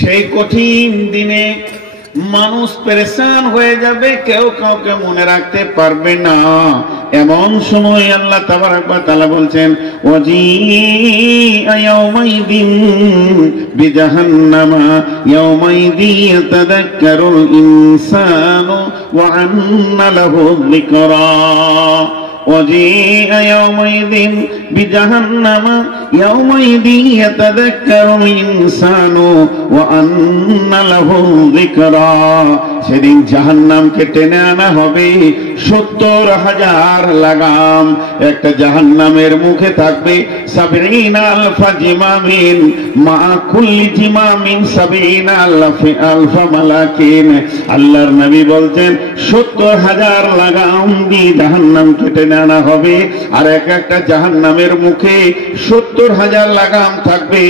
সেই কঠিন দিনে মানুষ পেরেশান হয়ে যাবে, কেউ কাউকে মনে রাখতে পারবে না। এমন সময় আল্লাহ তাবারক ওয়া তাআলা বলছেন, ওয়াজিআ ইয়াওমাইদিন বিজাহান্নামা ইয়াওমাইদি ইয়াতাযাক্কারুল ইনসানু ওয়া আন্না লাহু যিকরা। وجيء يومئذ بجهنم يومئذ يتذكر الإنسان وأنى له الذكرى। সেদিন জাহান্নামকে টেনে আনা হবে ৭০,০০০ লাগাম। একটা জাহান্নামের মুখে থাকবে ৭০,০০০ জিমামিন, মা কুল্লি জিমামিন ৭০,০০০ মালাকিন। আল্লাহর নবী বলছেন ৭০,০০০ লাগাম দিয়ে জাহান্নামকে টেনে আনা হবে। আর এক একটা জাহান্নামের মুখে ৭০,০০০ লাগাম থাকবে,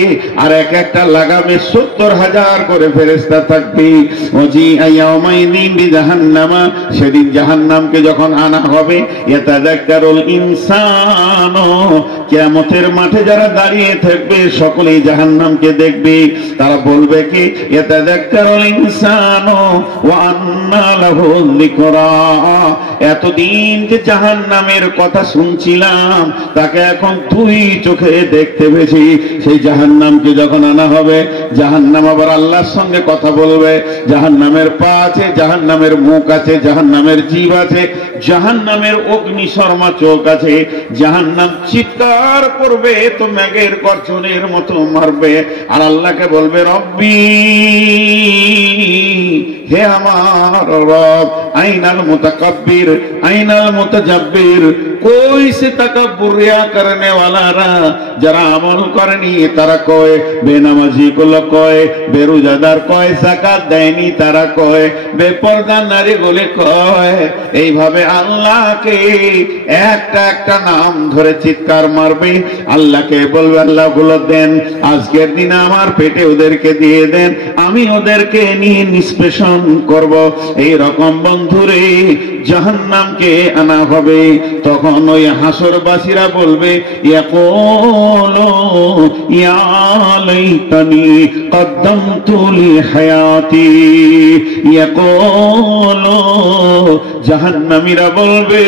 আর এক একটা লাগামে ৭০,০০০ করে ফেরেশতা থাকবে। ওয়াজিআ ইয়াওমাইদিন বিজাহান্নামা, সেদিন জাহান্নামকে যখন আনা হবে, ইয়াতাযাক্কারুল ইনসানু, কিয়ামতের মাঠে যারা দাঁড়িয়ে থাকবে সকলেই জাহান্নামকে দেখবে। তারা বলবে কি, ইয়াতাযাক্কারুল ইনসানু ওয়া আন্না লাহু যিকরা। এতদিন যে জাহান্নামের কথা শুনছিলাম, তাকে এখন দুই চোখে দেখতে পেয়েছি। সেই জাহান্নামকে যখন আনা হবে, জাহান্নাম আবার আল্লাহর সঙ্গে কথা বলবে। জাহান্নামের পা আছে, জাহান্নামের মুখ আছে, জাহান্নামের জিভ আছে, জাহান্নামের অগ্নি শর্মা চোখ আছে। জাহান্নাম চিৎকার করবে তো মেঘের গর্জনের মতো মারবে, আর আল্লাহকে বলবে, রব্বি, হে আমার রব, আইনাল মুতাকাব্বির আইনাল মুতাজাব্বির। कोई से तकब्बुर रिया करने वाला যারা আমল করেনি তারা কয়, বেনামাজি গুলো কয়, বেরোজাদার কয়, যাকাত দেয়নি তারা কয়, বেপরদা নারী গুলো কয়। এইভাবে আল্লাহকে একটা একটা নাম ধরে চিৎকার মারবে। আল্লাহকে বলবে, আল্লাহ গুলো দেন, আজকের দিনে আমার পেটে ওদেরকে দিয়ে দেন, আমি ওদেরকে নিয়ে নিষ্পেষণ করব। এই রকম বন্ধুরে জাহান্নামকে আনা হবে। তখন ওই হাসরবাসীরা বলবে, ইয়াকুলু ইয়া লাইতানি কদ্দামতু লি হায়াতি। ইয়াকুলু, জাহান্নামীরা বলবে,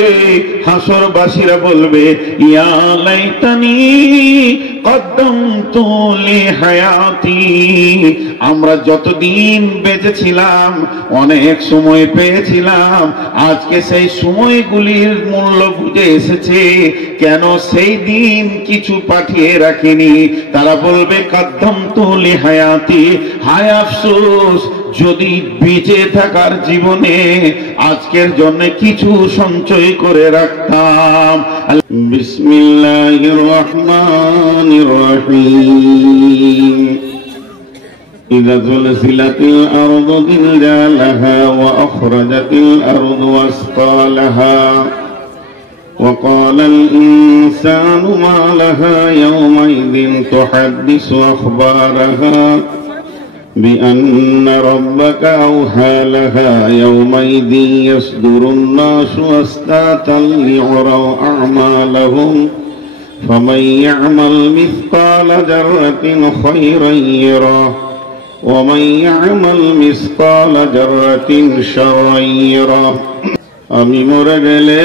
হাসরবাসীরা বলবে, ইয়া লাইতানি কদ্দামতু লি হায়াতি। আমরা যতদিন বেঁচে ছিলাম অনেক সময় পেয়েছিলাম, আজকে সেই সময়গুলির মূল্য বুঝে এসেছে, কেন সেই দিন কিছু পাঠিয়ে রাখিনি। তারা বলবে, কদ্দামতু লি হায়াতি, হায় আফসোস, যদি বেঁচে থাকার জীবনে আজকের জন্য কিছু সঞ্চয় করে রাখতাম। বিসমিল্লাহির রহমানির রহিম। إذا زلزلت الأرض زلزالها وأخرجت الأرض أثقالها وقال الإنسان ما لها يومئذ تحدث أخبارها بأن ربك أوحى لها يومئذ يصدر الناس أشتاتا ليروا أعمالهم فمن يعمل مثقال ذرة خيرا يره ومن يعمل مثقال ذرة شرا يره। আমি মরে গেলে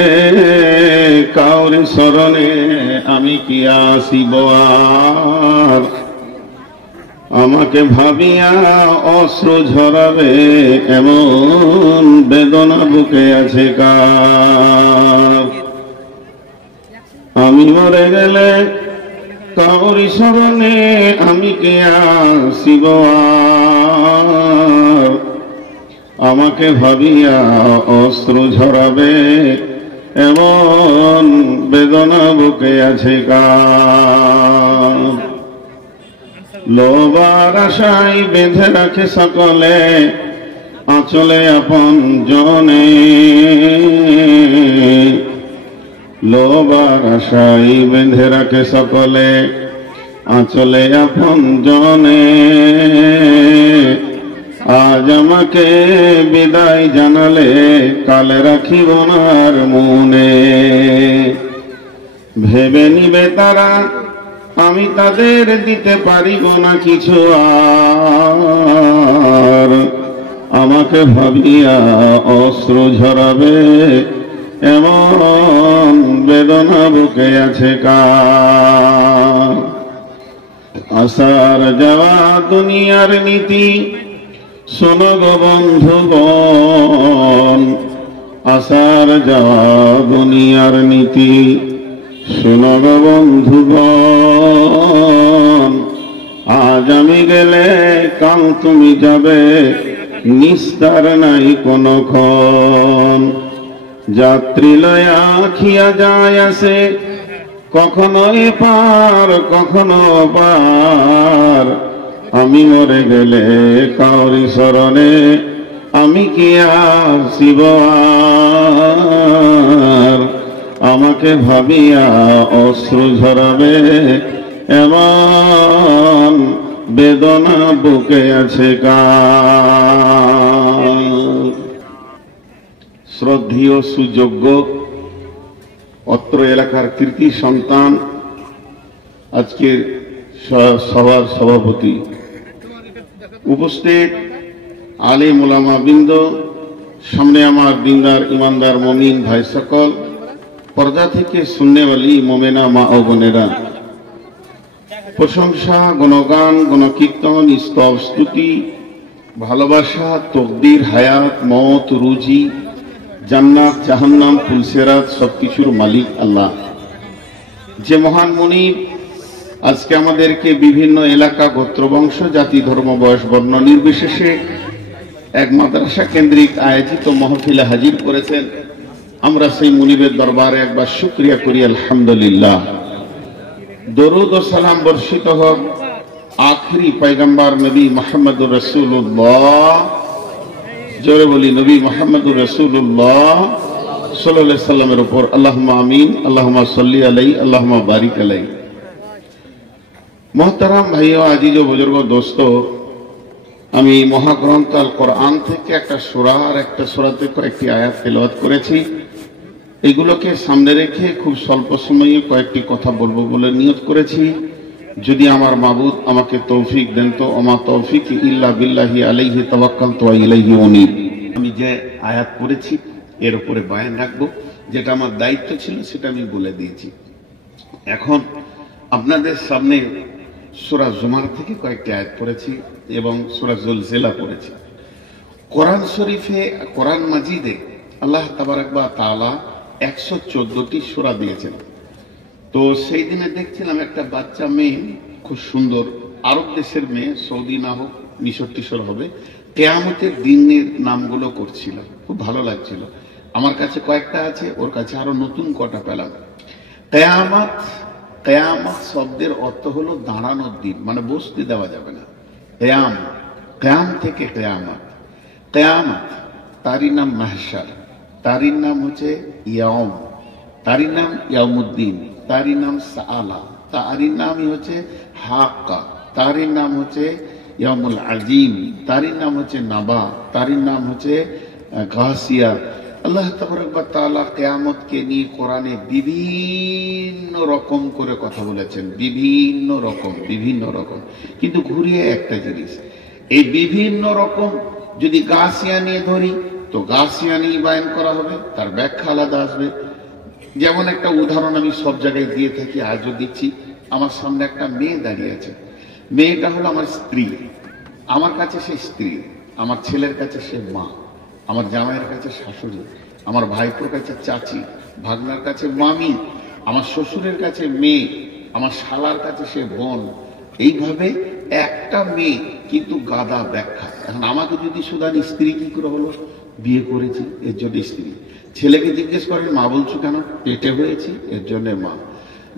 কাউরি স্মরণে আমি কি আসিব আর, আমাকে ভাবিয়া অশ্রু ঝরাবে এমন বেদনা বুকে আছে কার। আমি মরে গেলে কাউরি স্মরণে আমি কে আসিব আর, আমাকে ভাবিয়া অশ্রু ঝরাবে এমন বেদনা বুকে আছে কার। লোবার আশায় বেঁধে রাখে সকলে আঁচলে আপন জনে, লোবার আশায় বেঁধে রাখে সকলে আঁচলে আপন জনে। আজ আমাকে বিদায় জানালে কালে রাখিব না আর মনে। ভেবে নিবে তারা আমি তাদের দিতে পারিব না কিছু আর, আমাকে ভাবিয়া অশ্রু ঝরাবে এমন বেদনা বুকে আছে কার। আসার যাওয়া দুনিয়ার নীতি শোনো গো বন্ধুগণ, আসার যাওয়া দুনিয়ার নীতি শোনো গো বন্ধুগণ। আজ আমি গেলে কাল তুমি যাবে, নিস্তার নাই কোনক্ষণ। যাত্রী লয়া খিয়া যায় আসে, কখনো এপার কখনো পার। আমি মরে গেলে কাউরি শরণে আমি কি আসিব আর। আমাকে ভাবিয়া অশ্রু ঝরাবে এমন বেদনা বুকে আছে কার। শ্রদ্ধেয় সুযোগ্য অত্র এলাকার কৃতি সন্তান, আজকের সভার সভাপতি, উপস্থিত আলেম ওলামা বৃন্দ, সামনে আমার দিনদার ইমানদার মমিন ভাই সকল, পর্দা থেকে শুননেওয়ালি মোমেনা মা ও বোনেরা, প্রশংসা, গুণগান, গুণকীর্তন, স্তব, স্তুতি, ভালোবাসা, তকদির, হায়াত, মত, রুজি, জান্নাত, জাহান্নাম, ফুলসেরাত সবকিছুর মালিক আল্লাহ। যে মহান মুনিব আজকে আমাদেরকে বিভিন্ন এলাকা, গোত্রবংশ, জাতি, ধর্ম, বয়স, বর্ণ নির্বিশেষে এক মাদ্রাসা কেন্দ্রিক আয়োজিত মাহফিলে হাজির করেছেন, আমরা সেই মুনিবের দরবারে একবার শুকরিয়া করি আলহামদুলিল্লাহ। দরুদ ও সালাম বর্ষিত হোক আখরি পয়গম্বর নবী মুহাম্মদুর রাসূলুল্লাহ, জোরে বলি নবী মুহাম্মদুর রাসূলুল্লাহ সাল্লাল্লাহু আলাইহি সাল্লামের উপর। আল্লাহুম্মা আমিন, আল্লাহুম্মা সাল্লি আলাইহি, আল্লাহুম্মা বারিক আলাইহি। মোহতারাম ভাইও, আজিজ ও বুজুর্গ, দোস্ত, আমি মহাগ্রন্থ আল কোরআন থেকে একটা সূরাতে কয়েকটি আয়াত তেলাওয়াত করেছি। এগুলোকে সামনে রেখে খুব স্বল্প সময়ে কয়েকটি কথা বলবো বলে নিয়ত করেছি। যদি আমার মাবুদ আমাকে তৌফিক দেন তো। ওমা তৌফিক ইল্লা বিল্লাহি আলাইহি তাওয়াক্কালতু ওয়া ইলাইহি উনীব। আমি যে আয়াত পড়েছি এর উপরে বয়ান রাখবো, যেটা আমার দায়িত্ব ছিল সেটা আমি বলে দিয়েছি। এখন আপনাদের সামনে সূরা জুমার থেকে কয়েকটি আয়াত পড়েছি এবং সূরা জুলজিলা পড়েছি। কোরআন শরীফে, কোরআন মাজিদে আল্লাহ তাবারাক ওয়া তাআলা 114টি সূরা দিয়েছেন। তো সেই দিনে দেখছিলাম একটা বাচ্চা মেয়ে, খুব সুন্দর, আরব দেশের মেয়ে, সৌদি না হোক, মিশর টিশর হবে, কিয়ামতের দিনের নামগুলো করছিল, খুব ভালো লাগছিল। আমার কাছে কয়েকটা আছে, ওর কাছে আরো নতুন কটা পেলাম। কিয়ামত, কিয়ামত শব্দের অর্থ হলো দাঁড়ানোর দিন, মানে বসতে দেওয়া যাবে না। কিয়াম, কিয়াম থেকে কিয়ামত। কিয়ামত তারই নাম মাহশার, তারই নাম হচ্ছে ইয়াউম, তারই নাম ইয়াউমুদ্দিন, তারই নাম সাআলা, তারই নামই হচ্ছে হাক্কা, তারই নাম হচ্ছে ইয়াউমুল আজিম, তারই নাম হচ্ছে নাবা, তারই নাম হচ্ছে গাসিয়া। আল্লাহ তাবারক ওয়া তাআলা কিয়ামতকে নিয়ে কোরআনে বিভিন্ন রকম করে কথা বলেছেন, বিভিন্ন রকম। কিন্তু ঘুরিয়ে একটা জিনিস, এই বিভিন্ন রকম যদি গাসিয়া নিয়ে ধরি তো গাসিয়া নিয়ে বয়ান করা হবে, তার ব্যাখ্যা আলাদা আসবে। যেমন একটা উদাহরণ আমি সব জায়গায় দিয়ে থাকি, আজও দিচ্ছি। আমার সামনে একটা মেয়ে দাঁড়িয়ে আছে, মেয়েটা হলো আমার স্ত্রী। আমার কাছে সে স্ত্রী, আমার ছেলের কাছে সে মা, আমার জামাইয়ের কাছে শাশুড়ি, আমার ভাইপোর কাছে চাচি, ভাগনার কাছে মামি, আমার শ্বশুরের কাছে মেয়ে, আমার শালার কাছে সে বোন। এইভাবে একটা মেয়ে, কিন্তু গাদা ব্যাখ্যা। এখন আমাকে যদি শুধান স্ত্রী কি করে হলো, বিয়ে করেছি এর জন্য স্ত্রী। ছেলেকে জিজ্ঞেস করেন মা বলছো কেন, পেটে হয়েছি এর জন্য মা।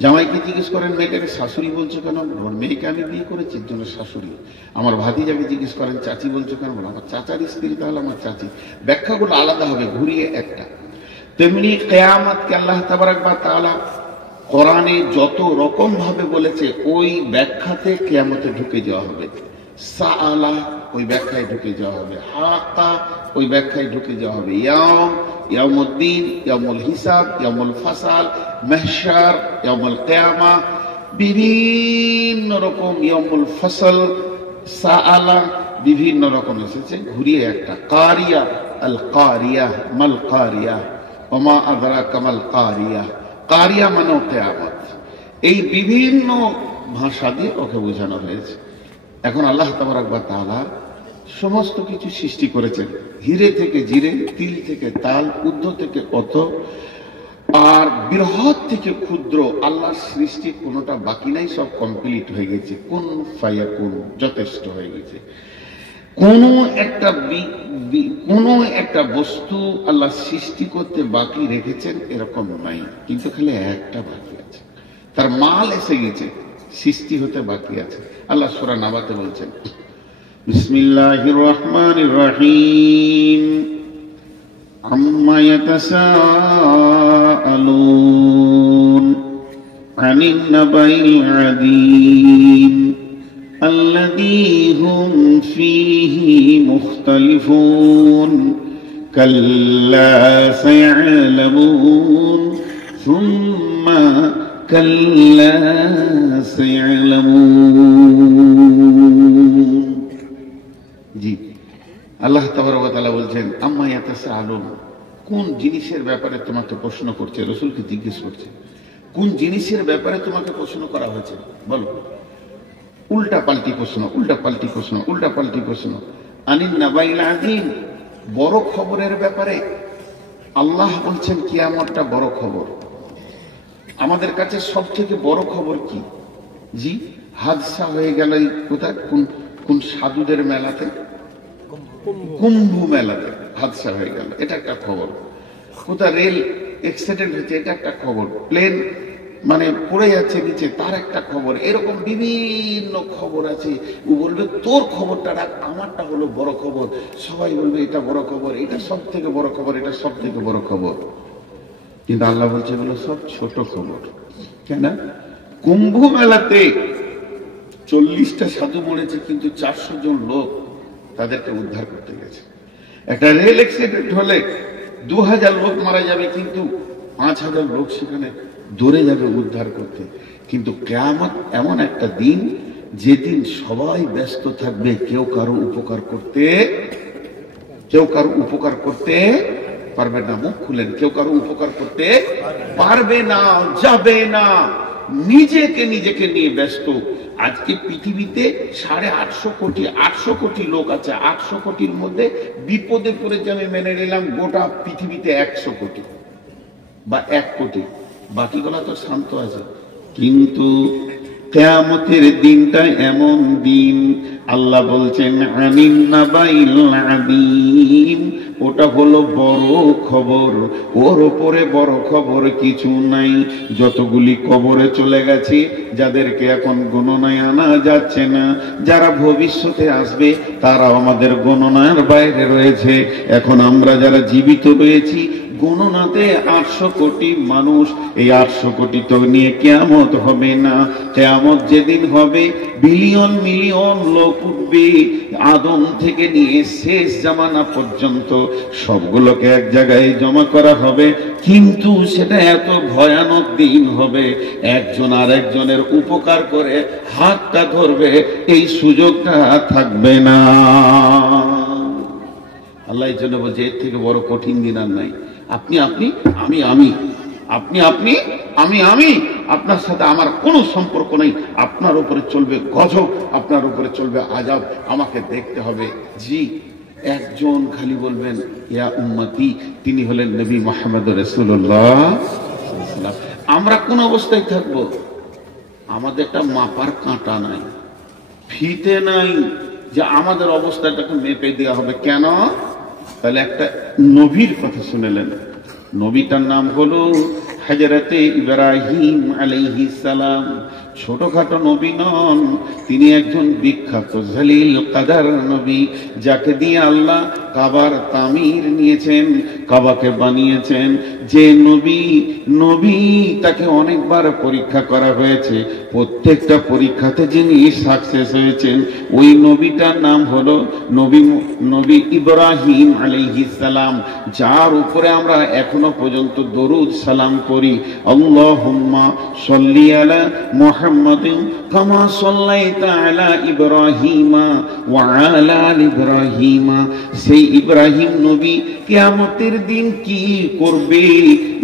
জামাইকে জিজ্ঞেস করেন মেয়েটাকে শাশুড়ি বলছো কেন, মেয়েকে আমি বিয়ে করেছি এর জন্য শাশুড়ি। আমার ভাতিজাকে জিজ্ঞেস করেন চাচি বলছো কেন, আমার চাচার স্ত্রী তাহলে আমার চাচি। ব্যাখ্যাগুলো আলাদা হবে, ঘুরিয়ে একটা। তেমনি কিয়ামতকে আল্লাহ তাবারক ওয়া তাআলা কোরআনে যত রকম ভাবে বলেছে, ওই ব্যাখ্যাতে কিয়ামতে ঢুকে যাওয়া হবে। সাআলা ওই ব্যাখ্যায় ঢুকে যাওয়া হবে, হাক্কা ওই ব্যাখ্যায় ঢুকে যাওয়া হবে, ইয়াউম, ইয়াউমুদ্দিন, ইয়াউমুল হিসাব, ইয়াউমুল ফাসাল, মাহশার, ইয়াউমুল কিয়ামা, বিভিন্ন রকম, ইয়াউমুল ফসল, সাআলা বিভিন্ন রকম এসেছে, ঘুরিয়ে একটা কারিয়া, আল কারিয়া মাল কারিয়া ওমা আদরাকা মাল কারিয়া, কারিয়া মানে কিয়ামত। এই বিভিন্ন ভাষা দিয়ে ওকে বোঝানো হয়েছে। এখন আল্লাহ তাবারক ওয়া তাআলা সমস্ত কিছু সৃষ্টি করেছেন, হিরে থেকে জিরে, তিল থেকে তাল, ঊর্ধ্ব থেকে অত, আর বৃহৎ থেকে ক্ষুদ্র। আল্লাহর সৃষ্টি কোনোটা বাকি নাই, সব কমপ্লিট হয়ে গেছে, কুন ফায়াকুন, যথেষ্ট হয়ে গেছে। কোনো একটা বস্তু আল্লাহ সৃষ্টি করতে বাকি রেখেছেন এরকম নাই, কিন্তু খালি একটা বাকি আছে, তার মাল এসে গেছে, সৃষ্টি হতে বাকি আছে। আল্লাহ সূরা নাবাতে বলছেন, বিসমিল্লাহির রহমানির রহিম, আম্মা ইয়াতাসাআলুন আনিন নাবাইল আযীম الذي هم فيه مختلفون كلا سيعلمون ثم كلا سيعلمون। জি, আল্লাহ তাবারক ওয়া তাআলা বলছেন, আম্মা ইয়াতাসাআলুন, কোন জিনিসের ব্যাপারে তোমাকে প্রশ্ন করছে? রাসূলকে জিজ্ঞেস করছে, কোন জিনিসের ব্যাপারে তোমাকে প্রশ্ন করা হয়েছে বলো। উল্টা পাল্টি প্রশ্ন, উল্টা পাল্টি প্রশ্ন, উল্টা পাল্টি প্রশ্ন। আনিন নাবাইল আযীম, বড় খবরের ব্যাপারে। আল্লাহ বলছেন কিয়ামতটা বড় খবর। আমাদের কাছে সব থেকে বড় খবর কি? জি, হাদসা হয়ে গেল কোথায়, কোন সাধুদের মেলাতে, কুম্ভ মেলাতে হাদসা হয়ে গেল, এটা একটা খবর। কোথায় রেল অ্যাক্সিডেন্ট হয়েছে, এটা একটা খবর। প্লেন মানে পড়ে যাচ্ছে নিচে, তার একটা খবর। এরকম বিভিন্ন খবর আছে। ও বলবে তোর খবরটা রাখ, আমারটা হলো বড় খবর। সবাই বলবে এটা বড় খবর, এটা সব থেকে বড় খবর, এটা সব থেকে বড় খবর। কিন্তু আল্লাহ বলছে এগুলো সব ছোট খবর। কেন? কুম্ভ মেলাতে 40টা সাধু মরেছে, কিন্তু 400 জন লোক তাদেরকে উদ্ধার করতে গেছে। একটা রেল অ্যাক্সিডেন্ট হলে 2000 লোক মারা যাবে, কিন্তু 5000 লোক সেখানে দৌড়ে যাবে উদ্ধার করতে। কিন্তু কিয়ামত এমন একটা দিন, যেদিন সবাই ব্যস্ত থাকবে, কেউ কারো উপকার করতে পারবে না। মুখ খুলেন, কেউ কারো উপকার করতে পারবে না, যাবে না, নিজেকে নিয়ে ব্যস্ত। আজকে পৃথিবীতে 850 কোটি লোক আছে। 800 কোটির মধ্যে বিপদে পড়েছে, আমি মেনে নিলাম, গোটা পৃথিবীতে 100 কোটি বা 1 কোটি, বাকিগুলো তো শান্ত আছে। কিন্তু কিয়ামতের দিনটা এমন দিন, আল্লাহ বলছেন আনিন নাবাইল আযীম, ওটা হলো বড় খবর। ওর উপরে বড় খবর কিছু নাই। যতগুলি কবরে চলে গেছে, যাদেরকে এখন গণনায় আনা যাচ্ছে না, যারা ভবিষ্যতে আসবে তারাও আমাদের গণনার বাইরে রয়েছে। এখন আমরা যারা জীবিত রয়েছি, গণনাতে 800 কোটি মানুষ। এই 800 কোটি তো নিয়ে কিয়ামত হবে না। কিয়ামত যেদিন হবে, বিলিয়ন মিলিয়ন লোক উঠবে, আদম থেকে নিয়ে শেষ জামানা পর্যন্ত সবগুলোকে এক জায়গায় জমা করা হবে। কিন্তু সেটা এত ভয়ানক দিন হবে, একজন আর একজনের উপকার করে হাতটা ধরবে, এই সুযোগটা থাকবে না। আল্লাহ এই জন্য বলছে, এর থেকে বড় কঠিন দিন আর নাই। আপনি আমি, আপনি আমি, আপনার সাথে আমার কোনো সম্পর্ক নেই। আপনার উপরে চলবে গজব, আপনার উপরে চলবে আযাব, আমাকে দেখতে হবে। জি, একজন খালি বলবেন ইয়া উম্মতি, তিনি হলেন নবী মুহাম্মদ রাসূলুল্লাহ। আমরা কোন অবস্থায় থাকবো? আমাদের একটা মাপার কাঁটা নাই, ফিতে নাই, যে আমাদের অবস্থাটাকে মেপে দেওয়া হবে। কেন? তাহলে একটা নবীর কথা শুনেলেন। নবীটার নাম হলো হযরতে ইব্রাহিম আলাইহিস সালাম। ছোটখাটো নবী নন, তিনি একজন বিখ্যাত জলিল কাদার নবী, যাকে দিয়ে আল্লাহ কাবার তামির নিয়েছেন। কাবাকে বানিয়েছেন। যে নবী তাকে অনেকবার পরীক্ষা করা হয়েছে, প্রত্যেকটা পরীক্ষাতে যিনি সাকসেস হয়েছেন ওই নবীটার নাম হলো নবী ইব্রাহিম আলাইহিস সালাম, যার উপরে আমরা এখনো পর্যন্ত দরুদ সালাম করি। আল্লাহুম্মা সাল্লি আলা মুহাম্মাদিন কামা সাল্লাইতা আলা ইব্রাহিমা ওয়া আলা আলি ইব্রাহিমা। সেই ইব্রাহিম নবী কিয়ামতের দিন কি করবে,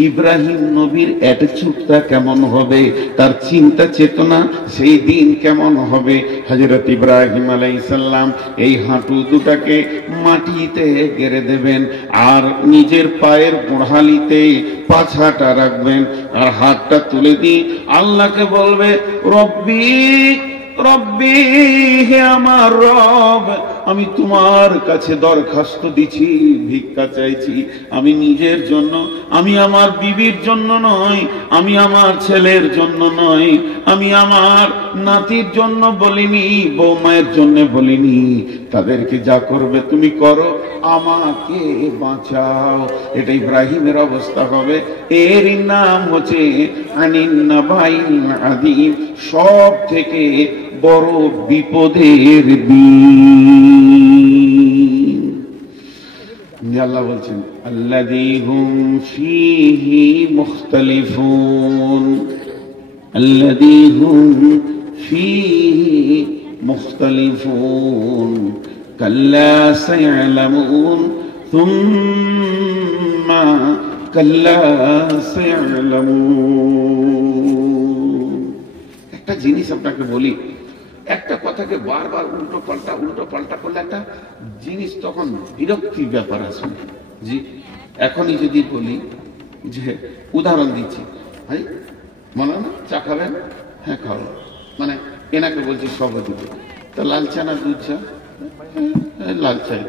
ইব্রাহিম নবীর অ্যাটিটিউডটা কেমন হবে, তার চিন্তা চেতনা সেই দিন কেমন হবে। হযরত ইব্রাহিম আলাইহিস সালাম এই হাঁটু দুটাকে মাটিতে গেড়ে দেবেন আর নিজের পায়ের গোড়ালিতে পাছাটা রাখবেন আর হাতটা তুলে দিয়ে আল্লাহকে বলবে, রব্বি রব্বি, হে আমার রব, আমি তোমার কাছে দরখাস্ত দিছি, ভিক্ষা চাইছি। আমি নিজের জন্য, আমি আমার বিবির জন্য নয়, আমি আমার ছেলের জন্য নয়, আমি আমার নাতির জন্য বলিনি, বৌমায়ের জন্য বলিনি। তাদেরকে যা করবে তুমি করো, আমাকে বাঁচাও। এটা ইব্রাহিমের অবস্থা হবে। এর নাম হচ্ছে আনিন নাবাইল আযীম, সব থেকে বড় বিপদের দিন। আল্লাহ বলছেন আল্লাযী হুম ফীহি মুখতালিফুন, আল্লাযী হুম ফীহি মুখতালিফুন কাল্লা সায়ালামুন সুম্মা কাল্লা সায়ালামুন। একটা জিনিস আপনাকে বলি, একটা কথাকে বারবার উল্টো পাল্টা করলে একটা জিনিস তখন বিরক্তির ব্যাপার আসবে। জি, এখনই যদি বলি যে উদাহরণ দিচ্ছি, ভাই মনে না চা খাবেন? হ্যাঁ খাবো, মানে এনাকে বলছি সব দিতে, তো লাল চা না দুধ চা? লাল চাই।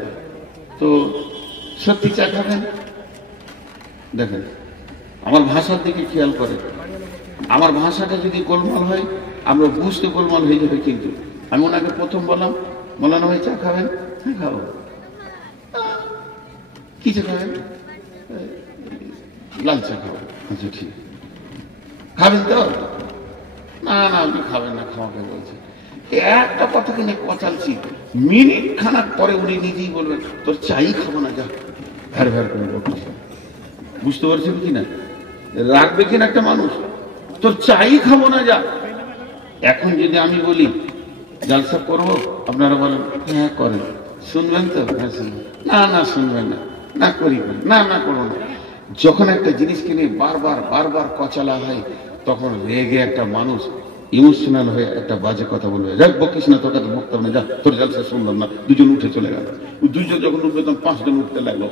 তো সত্যি চা খাবেন? দেখেন আমার ভাষার দিকে খেয়াল করে, আমার ভাষাটা যদি গোলমাল হয় আমরা বুঝতে গোলমাল হয়ে যাবে। কিন্তু আমি ওনাকে প্রথম বললাম, বলানো হয় চা খাবেন? হ্যাঁ খাবো। কি চা খাবেন? লাল চা খাবো। আচ্ছা ঠিক, খাবেন তো? না না আপনি খাবেন না, খাওয়াকে বলছে। একটা কথাকে নিয়ে কচালছি, মিনিট খানাক পরে উনি নিজেই বলবেন তোর চাই খাবো না, যা। ভ্যার ভ্যার করে বলছে। বুঝতে পারছেন কিনা? রাখবে কিনা একটা মানুষ, তোর চাই খাবো না, যা। এখন যদি আমি বলি জালসা করবো, আপনারা বলেন হ্যাঁ করেন, শুনবেন তো? হ্যাঁ শুনবেন। না না শুনবেন না, না করি না, না করবো না। যখন একটা জিনিসকে নিয়ে বারবার কচালা হয়, তখন রেগে একটা মানুষ ইমোশনাল হয়ে একটা বাজে কথা বলবে, যাক বকিস না, তোকে তো বকতে হবে না, যা, তোর জালসা শুনলাম না। দুজন উঠে চলে গেল। দুইজন যখন উঠবে তখন 5 জন উঠতে লাগলো।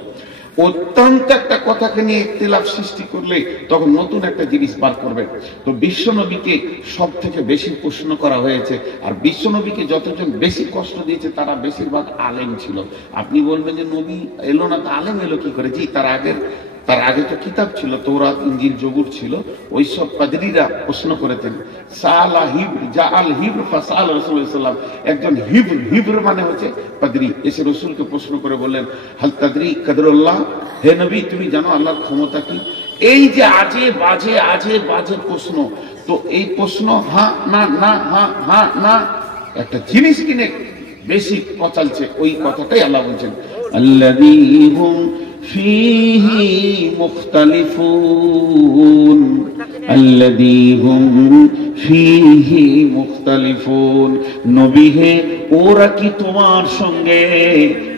অত্যন্ত একটা কথাকে নিয়ে ইখতিলাফ সৃষ্টি করলে তখন নতুন একটা জিনিস বার করবে। তো বিশ্বনবীকে সব থেকে বেশি প্রশ্ন করা হয়েছে, আর বিশ্বনবীকে যতজন বেশি কষ্ট দিয়েছে তারা বেশিরভাগ আলেম ছিল। আপনি বলবেন যে নবী এলো না, তো আলেম এলো কি করে? জি, তার আগে তো কিতাব ছিল, তৌরাত, ইনজিল, জবুর ছিল। ওই সব পাদরীরা প্রশ্ন করেছেন। সালা হিব্র জাআল হিব্র ফাসাল রাসূলুল্লাহ সাল্লাল্লাহু আলাইহি ওয়াসাল্লাম, একজন হিব্র মানে হচ্ছে পাদরী, এসে রাসূলকে প্রশ্ন করে বললেন হাল তাদরি কদরুল্লাহ, হে নবী তুমি জানো আল্লাহর ক্ষমতা কি? এই যে আজে বাজে প্রশ্ন, তো এই প্রশ্ন হ্যাঁ না না হ্যাঁ হ্যাঁ না, একটা জিনিস কিনে বেশি কচালছে, ওই কথাটাই আল্লাহ বলছেন আল্লাযী হুম ফীহি মুখতালিফুন, আল্লাযী হুম ফীহি মুখতালিফুন। নবী হে, ওরা কি তোমার সঙ্গে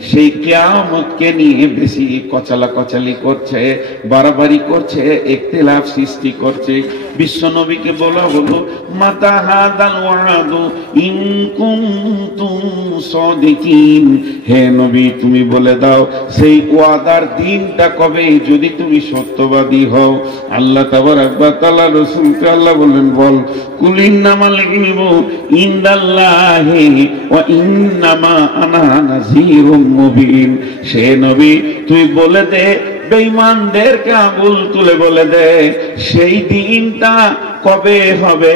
সেই কিয়ামতকে নিয়ে বেশি কচালাকচালি করছে, বাড়াবাড়ি করছে, ইখতিলাফ সৃষ্টি করছে? বিশ্বনবীকে বলা হলো মাতা হাদাল ওয়াদু ইন কুনতুম সাদিকিন, হে নবী তুমি বলে দাও সেই ওয়াদার দিনটা কবে, যদি তুমি সত্যবাদী হও। আল্লাহ তাবারাক ওয়া তাআলা রাসূলকে আল্লাহ বললেন, বল কুল ইন্নামাল ইলমু ইনদাল্লাহি ওয়া ইন্নামা আনা নাযীরুম মুবিন। সে নবী তুই বলে দে, বেঈমানদেরকে আঙুল তুলে বলে দে সেই দিনটা কবে হবে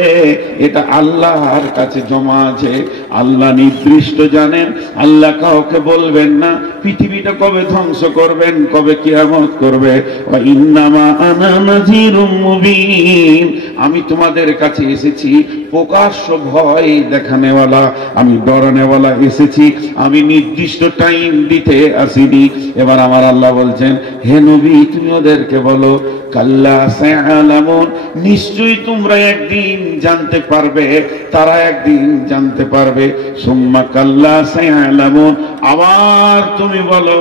এটা আল্লাহর কাছে জমা আছে। আল্লাহ নির্দিষ্ট জানেন। আল্লাহ কাউকে বলবেন না পৃথিবীটা কবে ধ্বংস করবেন, কবে কিয়ামত করবে। ওয়া ইন্নামা আনা নাযীরুম মুবিন, আমি তোমাদের কাছে এসেছি প্রকাশ্য ভয় দেখানেওয়ালা, আমি ডরানেওয়ালা এসেছি, আমি নির্দিষ্ট টাইম দিতে আসিনি। এবার আমার আল্লাহ বলছেন, হে নবী তুমি ওদেরকে বলো, কাল্লা সায়ালামুন, নিশ্চয়ই তোমরা একদিন জানতে পারবে, তারা একদিন জানতে পারবে। সুম্মা কাল্লা সায়ালামুন, আবার তুমি বলো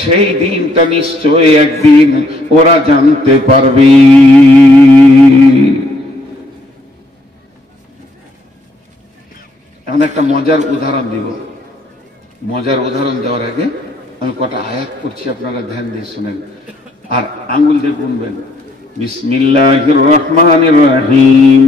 সেই দিনটা নিশ্চয়ই একদিন ওরা জানতে পারবে। এখন একটা মজার উদাহরণ দিব। মজার উদাহরণ দেওয়ার আগে আমি কটা আয়াত পড়ছি, আপনারা ধ্যান দিয়ে শুনেন আর আঙ্গুল দিয়ে গুনবেন। বিসমিল্লাহির রহমানির রহিম।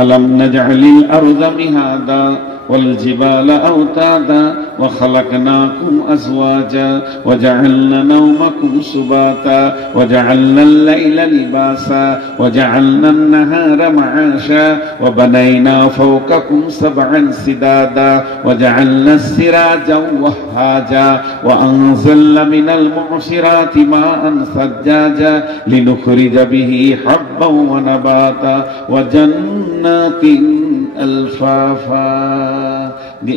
আলাম নাজআলিল আরদা মিহাদা ওয়াল জিবালা আওতাদা ওয়া খালাকনাকুম আজওয়াজা ওয়া জাআলনা নাওমাকুম সুবাতা ওয়া জাআলনাল লাইলা লিবাসা ওয়া জাআলনান নাহারা মাআশা ওয়া বানাইনা ফাওকাকুম সাবআন সিদাদা ওয়া জাআলনাস সিরাজা ওয়াহাজা ওয়া আনজালনা মিনাল মু'সিরাতি মাআন সাজ্জাজা লিনুখরিজা বিহি হাব্বান ওয়া নাবাতা ওয়া জান্নাতিন আলফাফা।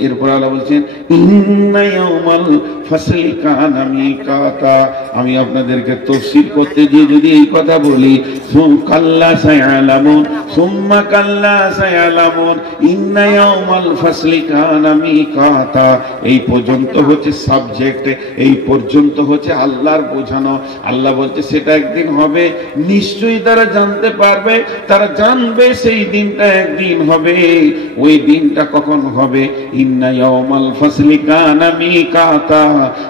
এরপর আল্লাহ বলছেন, ইন্না ইয়াউমাল ফাসলি কানা মিকাতা। আমি আপনাদেরকে তাফসীর করতে গিয়ে যদি এই কথা বলি, কাল্লা সায়ালামুন, সুম্মা কাল্লা সায়ালামুন, ইন্না ইয়াউমাল ফাসলি কানা মিকাতা, এই পর্যন্ত হচ্ছে সাবজেক্ট, এই পর্যন্ত হচ্ছে আল্লাহর বোঝানো। আল্লাহ বলছে সেটা একদিন হবে, নিশ্চয়ই তারা জানতে পারবে, তারা জানবে সেই দিনটা একদিন হবে। ওই দিনটা কখন হবে? ইন্না ইয়াউমাল ফাসলি কানা মিকাতা,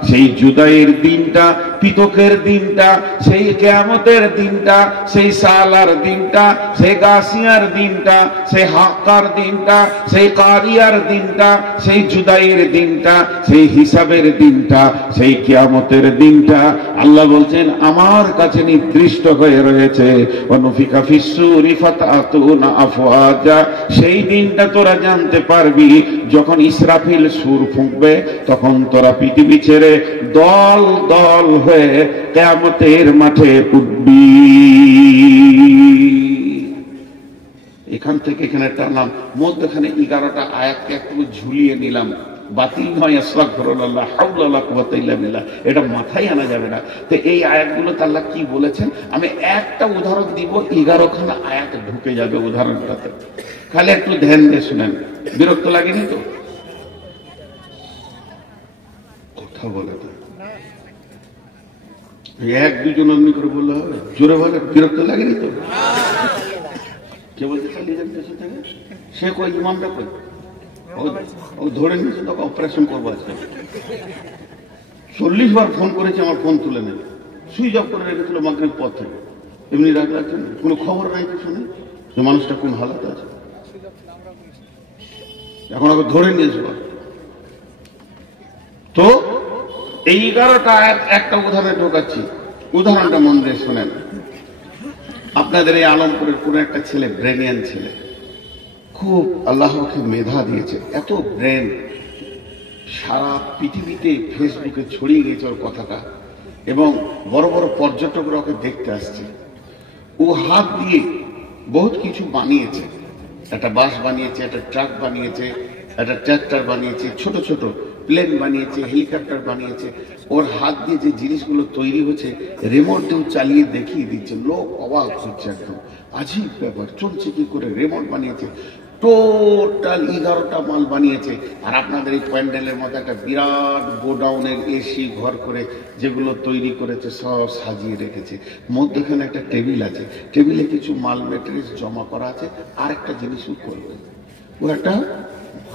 সেই জুদাইয়ের দিনটা, পৃথকের দিনটা, সেই কিয়ামতের দিনটা, সেই সালার দিনটা, সেই গাসিয়ার দিনটা, সেই হাক্কার দিনটা, সেই কারিয়ার দিনটা, সেই জুদাইয়ের দিনটা, সেই হিসাবের দিনটা, সেই কিয়ামতের দিনটা আল্লাহ বলছেন আমার কাছে নির্দিষ্ট হয়ে রয়েছে। ওয়ানুফিকা ফিস-সূরি ফাতাতুনা আফওয়াজা, সেই দিনটা তোরা জানতে পারবি যখন ইসরাফিল সুর ফুঁকবে, তখন তোরা পৃথিবী ছেড়ে দল দল হয়ে কিয়ামতের মাঠে উঠবি। এখান থেকে এখানে টানলাম, মধ্যখানে 11টা আয়াতকে একটু ঝুলিয়ে নিলাম। বাতিল নয়, আস্তাগফিরুল্লাহ, হাওলা ওয়ালা কুওয়াতা ইল্লা বিল্লাহ, এটা মাথায় আনা যাবে না। তো এই আয়াতগুলো আল্লাহ কি বলেছেন আমি একটা উদাহরণ দিব, 11খানা আয়াত ঢুকে যাবে উদাহরণটাতে, খালি একটু ধ্যান দিয়ে শুনেন। বিরক্ত লাগেনি তো? কথা বলে তো এক দুজন অমনি করে বললে হবে, জোরে বলে, বিরক্ত লাগেনি তো? কে বলছে চালিয়ে যান দেশে থেকে? সে কই, ইমামটা কই? ও ধরে নিয়েছে, তোকে অপারেশন করবো আজকে। 40 বার ফোন করেছে, আমার ফোন তুলে নেবে, সুইচ অফ করে রেখেছিল মাগরিব পর থেকে। এমনি রাগ লাগছে না, কোনো খবর নাই তো শুনে যে মানুষটা কোন হালাতে আছে। এখন ওকে ধরে নিয়েছিল। তো এই 11টা আয়াত একটা উদাহরণে ঢোকাচ্ছি, উদাহরণটা মন দিয়ে শোনেন। আপনাদের এই আলমপুরের কোন একটা ছেলে, ব্রেনিয়ান ছেলে, খুব আল্লাহকে মেধা দিয়েছে, এত ব্রেন, সারা পৃথিবীতে ফেসবুকে ছড়িয়ে গেছে ওর কথাটা, এবং বড় বড় পর্যটকরা ওকে দেখতে আসছে। ও হাত দিয়ে বহুত কিছু বানিয়েছে, একটা বাস বানিয়েছে, একটা ট্রাক বানিয়েছে, একটা ট্র্যাক্টর বানিয়েছে, ছোট ছোট প্লেন বানিয়েছে, হেলিকপ্টার বানিয়েছে। ওর হাত দিয়ে যে জিনিসগুলো তৈরি হচ্ছে, রিমোট দিয়ে চালিয়ে দেখিয়ে দিচ্ছে, লোক অবাক হচ্ছে, একদম আজীব ব্যাপার, চলছে কি করে। রিমোট বানিয়েছে, টোটাল 11টা মাল বানিয়েছে। আর আপনাদের এই প্যান্ডেলের মতো একটা বিরাট গোডাউনের এসি ঘর করে যেগুলো তৈরি করেছে সব সাজিয়ে রেখেছে। মধ্যখানে একটা টেবিল আছে, টেবিলে কিছু মাল মেটেরিয়ালস জমা করা আছে। আর একটা জিনিসও করবে, ও একটা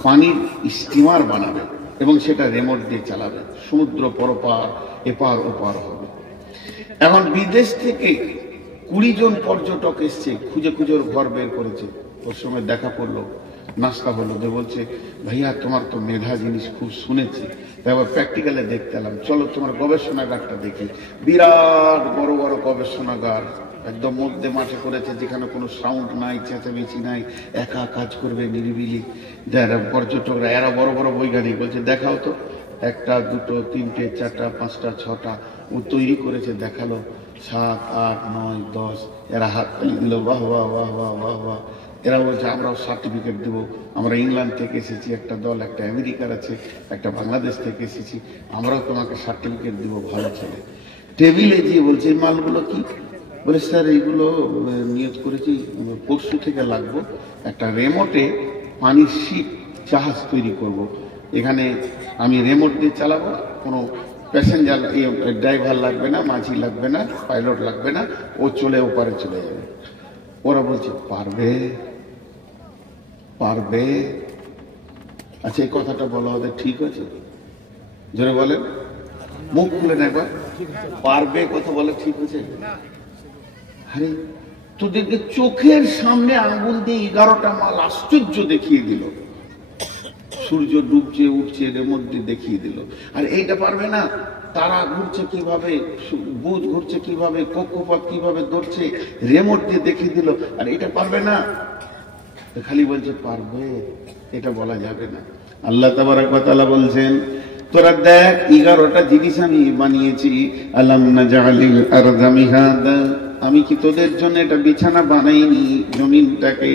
পানির স্টিমার বানাবে এবং সেটা রিমোট দিয়ে চালাবে, সমুদ্র পরপার এপার ওপার হবে। এখন বিদেশ থেকে 20 জন পর্যটক এসছে, খুঁজে খুঁজে ওর ঘর বের করেছে। ওর সঙ্গে দেখা করলো, নাস্তা হলো, যে বলছে ভাইয়া তোমার তো মেধা জিনিস খুব শুনেছি, তারপর প্র্যাকটিক্যালে দেখতে এলাম, চলো তোমার গবেষণাগারটা দেখি। বিরাট বড় বড় গবেষণাগার, একদম মধ্যে মাঠে করেছে, যেখানে কোনো সাউন্ড নাই, চেঁচামেচি নাই, একা কাজ করবে নিরিবিলি। যারা পর্যটকরা, এরা বড় বড় বৈজ্ঞানিক বলছে দেখাও তো, একটা দুটো তিনটে চারটা পাঁচটা ছটা ও তৈরি করেছে, দেখালো 7 8 9 10, এরা হাত তালি দিল, বাহ বাহ বাহ বাহ বাহ বাহ। এরা বলছে আমরাও সার্টিফিকেট দেবো, আমরা ইংল্যান্ড থেকে এসেছি একটা দল, একটা আমেরিকার আছে, একটা বাংলাদেশ থেকে এসেছি, আমরাও তোমাকে সার্টিফিকেট দিব, ভালো ছেলে। টেবিলে গিয়ে বলছে এই মালগুলো কি? বলে স্যার এইগুলো নিয়োগ করেছি, পরশু থেকে লাগবো, একটা রেমোটে পানির শিপ জাহাজ তৈরি করব। এখানে আমি রেমোট দিয়ে চালাবো, কোনো প্যাসেঞ্জার ড্রাইভার লাগবে না, মাঝি লাগবে না, পাইলট লাগবে না, ও চলে ওপারে চলে যাবে। ওরা বলছে পারবে পারবে। আচ্ছা এই কথাটা বলা হবে ঠিক আছে? জোরে বলেন, মুখ খুলেন একবার, পারবে কথা বলে ঠিক আছে? আরে তোদেরকে চোখের সামনে আঙুল দিয়ে 11টা মাল আশ্চর্য দেখিয়ে দিল, সূর্য ডুবছে উঠছে এর মধ্যে দেখিয়ে দিল। আর এইটা পারবে না, তারা ঘুরছে কিভাবে, বুধ ঘুরছে কিভাবে, কক্ষপথ কিভাবে ধরছে, রেমোট দিয়ে দেখিয়ে দিল। আর এটা পারবে না, খালি বলছে পারবে, এটা বলা যাবে না। আল্লাহ তাবারক ওয়া তাআলা বলছেন তোরা দেখ 11টা জিনিস আমি বানিয়েছি। আলাম নাজআলিল আরদা মিহাদা, আমি কি তোদের জন্য এটা বিছানা বানাইনি জমিনটাকে?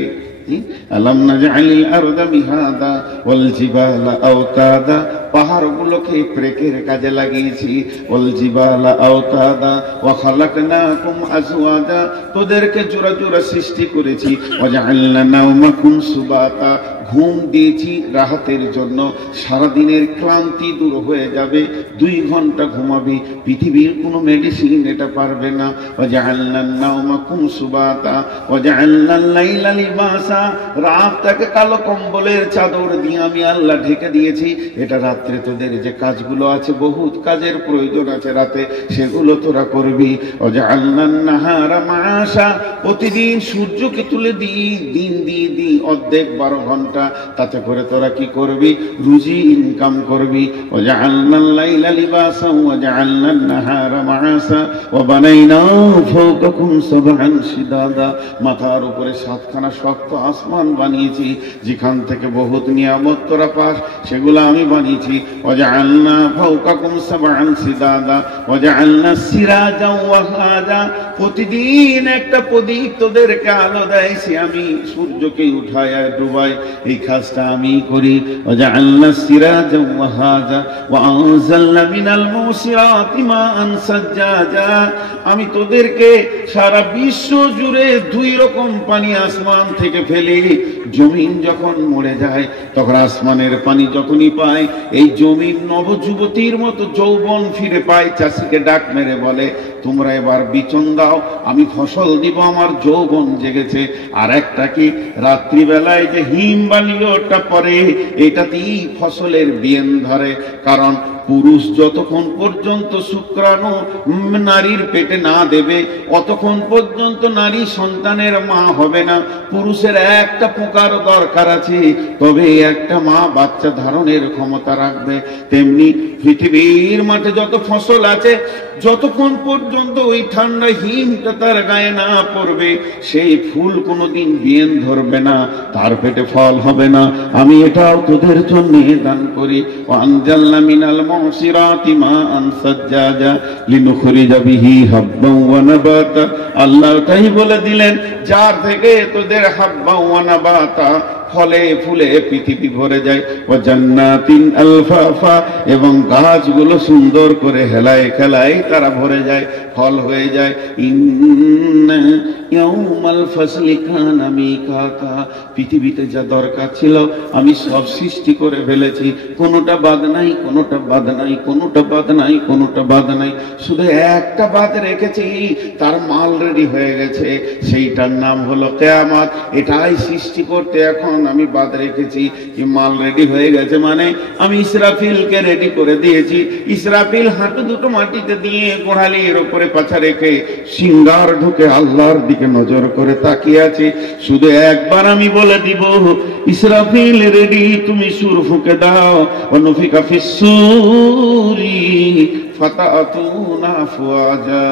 আলাম নাজআলিল আরদা মিহাদা ওয়াল জিবালা আওতাদা, পাহাড়গুলোকে ব্রেকের কাজে লাগিয়েছি। ওয়াল জিবালা আওতাদা ওয়া খালাকনাকুম আজওয়াজা, তোদেরকে জোড়া জোড়া সৃষ্টি করেছি। ওয়া জাআলনা নাওমাকুম সুবাতা, ঘুম দিয়েছি রাহাতের জন্য, সারাদিনের ক্লান্তি দূর হয়ে যাবে, 2 ঘন্টা ঘুমাবি। পৃথিবীর কোনো মেডিসিন এটা পারবে না। ওয়া জাআলনা নাওমাকুম সুবাতা ওয়া জাআলনা লাইলা লিবাসা, রাতটাকে কালো কম্বলের চাদর দিয়ে আমি আল্লাহ ঢেকে দিয়েছি। এটা রাত্রে তোদের যে কাজগুলো আছে, বহুত কাজের প্রয়োজন আছে রাতে, সেগুলো তোরা করবি। ওয়া জাআলনা নাহারা মাআশা, প্রতিদিন সূর্যকে তুলে দিই, দিন দিই অর্ধেক 12 ঘন্টা, তাতে করে তোরা কি করবি? রুজি ইনকাম করবি। ওয়া জাআলনাল লাইলা লিবাসা ওয়া জাআলনান নাহারা মাআসা ওয়া বানাইনা ফাওকাকুম সাবআন শিদাদা, মাথার উপরে 7খানা শক্ত আসমান বানিয়েছি, যেখান থেকে বহুত নিয়ামত তোরা পাস, সেগুলো আমি বানিয়েছি। ওয়া জাআলনা ফাওকাকুম সাবআন শিদাদা ওয়া জাআলনা সিরাজা ওয়া হাজা, প্রতিদিন একটা প্রদীপ তোদেরকে আলো দেয়, সে আমি সূর্যকে উঠায় ডুবাই, এই কাজটা আমি করি। ওয়া জাআলনা সিরাজা ওয়া হাজা ওয়া আনজালনা মিনাল মুসিরাতি মাআন সাজ্জাজা, আমি তোদেরকে সারা বিশ্ব জুড়ে 2 রকম পানি আসমান থেকে ফেলি। জমিন যখন মরে যায় তখন আসমানের পানি যখনই পায়, এই জমিন নবযুবতীর মতো যৌবন ফিরে পায়। চাষিকে ডাক মেরে বলে তোমরা এবার বিচন দাও, আমি ফসল দিব, আমার যৌবন জেগেছে। আর একটা কি, রাত্রিবেলায় যে হিম বালিওটা পরে, এটাতেই ফসলের বিয়েন ধরে। কারণ পুরুষ যতক্ষণ পর্যন্ত শুক্রাণু নারীর পেটে না দেবে, অতক্ষণ পর্যন্ত নারী সন্তানের মা হবে না। পুরুষের একটা পোকার দরকার আছে, তবে একটা মা বাচ্চা ধারণের ক্ষমতা রাখবে। তেমনি পৃথিবীর মাঠে যত ফসল আছে, যতক্ষণ পর্যন্ত ওই ঠান্ডা হিমটা তার গায়ে না পড়বে, সেই ফুল কোনোদিন বিয়েন ধরবে না, তার পেটে ফল হবে না। আমি এটাও তোদের জন্য দান করি। ওয়ানজালনা মিনাল মুসিরাতি মাআন সাজ্জাজা লিনুখরিজা বিহি হাব্বান ওয়া নাবাতা, আল্লাহ তাই বলে দিলেন যার থেকে তোদের হাব্বা ওয়া নাবাতা, ফলে ফুলে পৃথিবী ভরে যায়। ও জান্নাতিন আলফাফা, এবং গাছগুলো সুন্দর করে হেলায় খেলায় তারা ভরে যায়, ফল হয়ে যায়। ইন্না ইয়াউমাল ফাসলি কানা মিকাতা, পৃথিবীতে যা দরকার ছিল আমি সব সৃষ্টি করে ফেলেছি, কোনোটা বাদ নাই, কোনোটা বাদ নাই, কোনোটা বাদ নাই, কোনোটা বাদ নাই। শুধু একটা বাদ রেখেছি, তার মাল রেডি হয়ে গেছে, সেইটার নাম হলো কিয়ামত। এটাই সৃষ্টি করতে এখন আমি বাদ রেখেছি। কি মাল রেডি হয়ে গেছে মানে আমি ইসরাফিলকে রেডি করে দিয়েছি। ইসরাফিল হাঁটু দুটো মাটিতে দিয়ে গোড়ালির উপরে পাছা রেখে সিংহার ঢুকে আল্লাহর দিকে নজর করে তাকিয়ে আছে। শুধু একবার আমি বলে দিব ইসরাফিল রেডি, তুমি সুর ফুঁকে দাও। অনুফিকা ফিস সূরি ফাতাতুনা আফওয়াজা।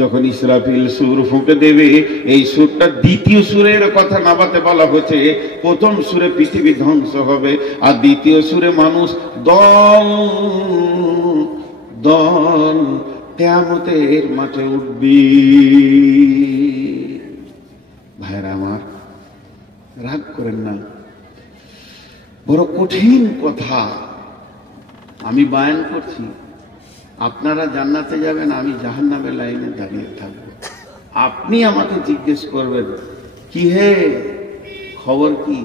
যখন ইসরাফিল সূর ফুঁকে দেবে, এই সূরটা দ্বিতীয় সূরের কথা নামাতে বলা হচ্ছে। প্রথম সূরে পৃথিবী ধ্বংস হবে, আর দ্বিতীয় সূরে মানুষ দল দল কিয়ামতের মাঠে উঠবে। ভাইরা আমার, রাগ করেন না, বড় কঠিন কথা আমি বায়ান করছি। আপনারা জান্নাতে যাবেন, আমি জাহান্নামের লাইনে দাঁড়িয়ে থাকব। আপনি আমাকে জিজ্ঞেস করবেন, কি হে খবর কি,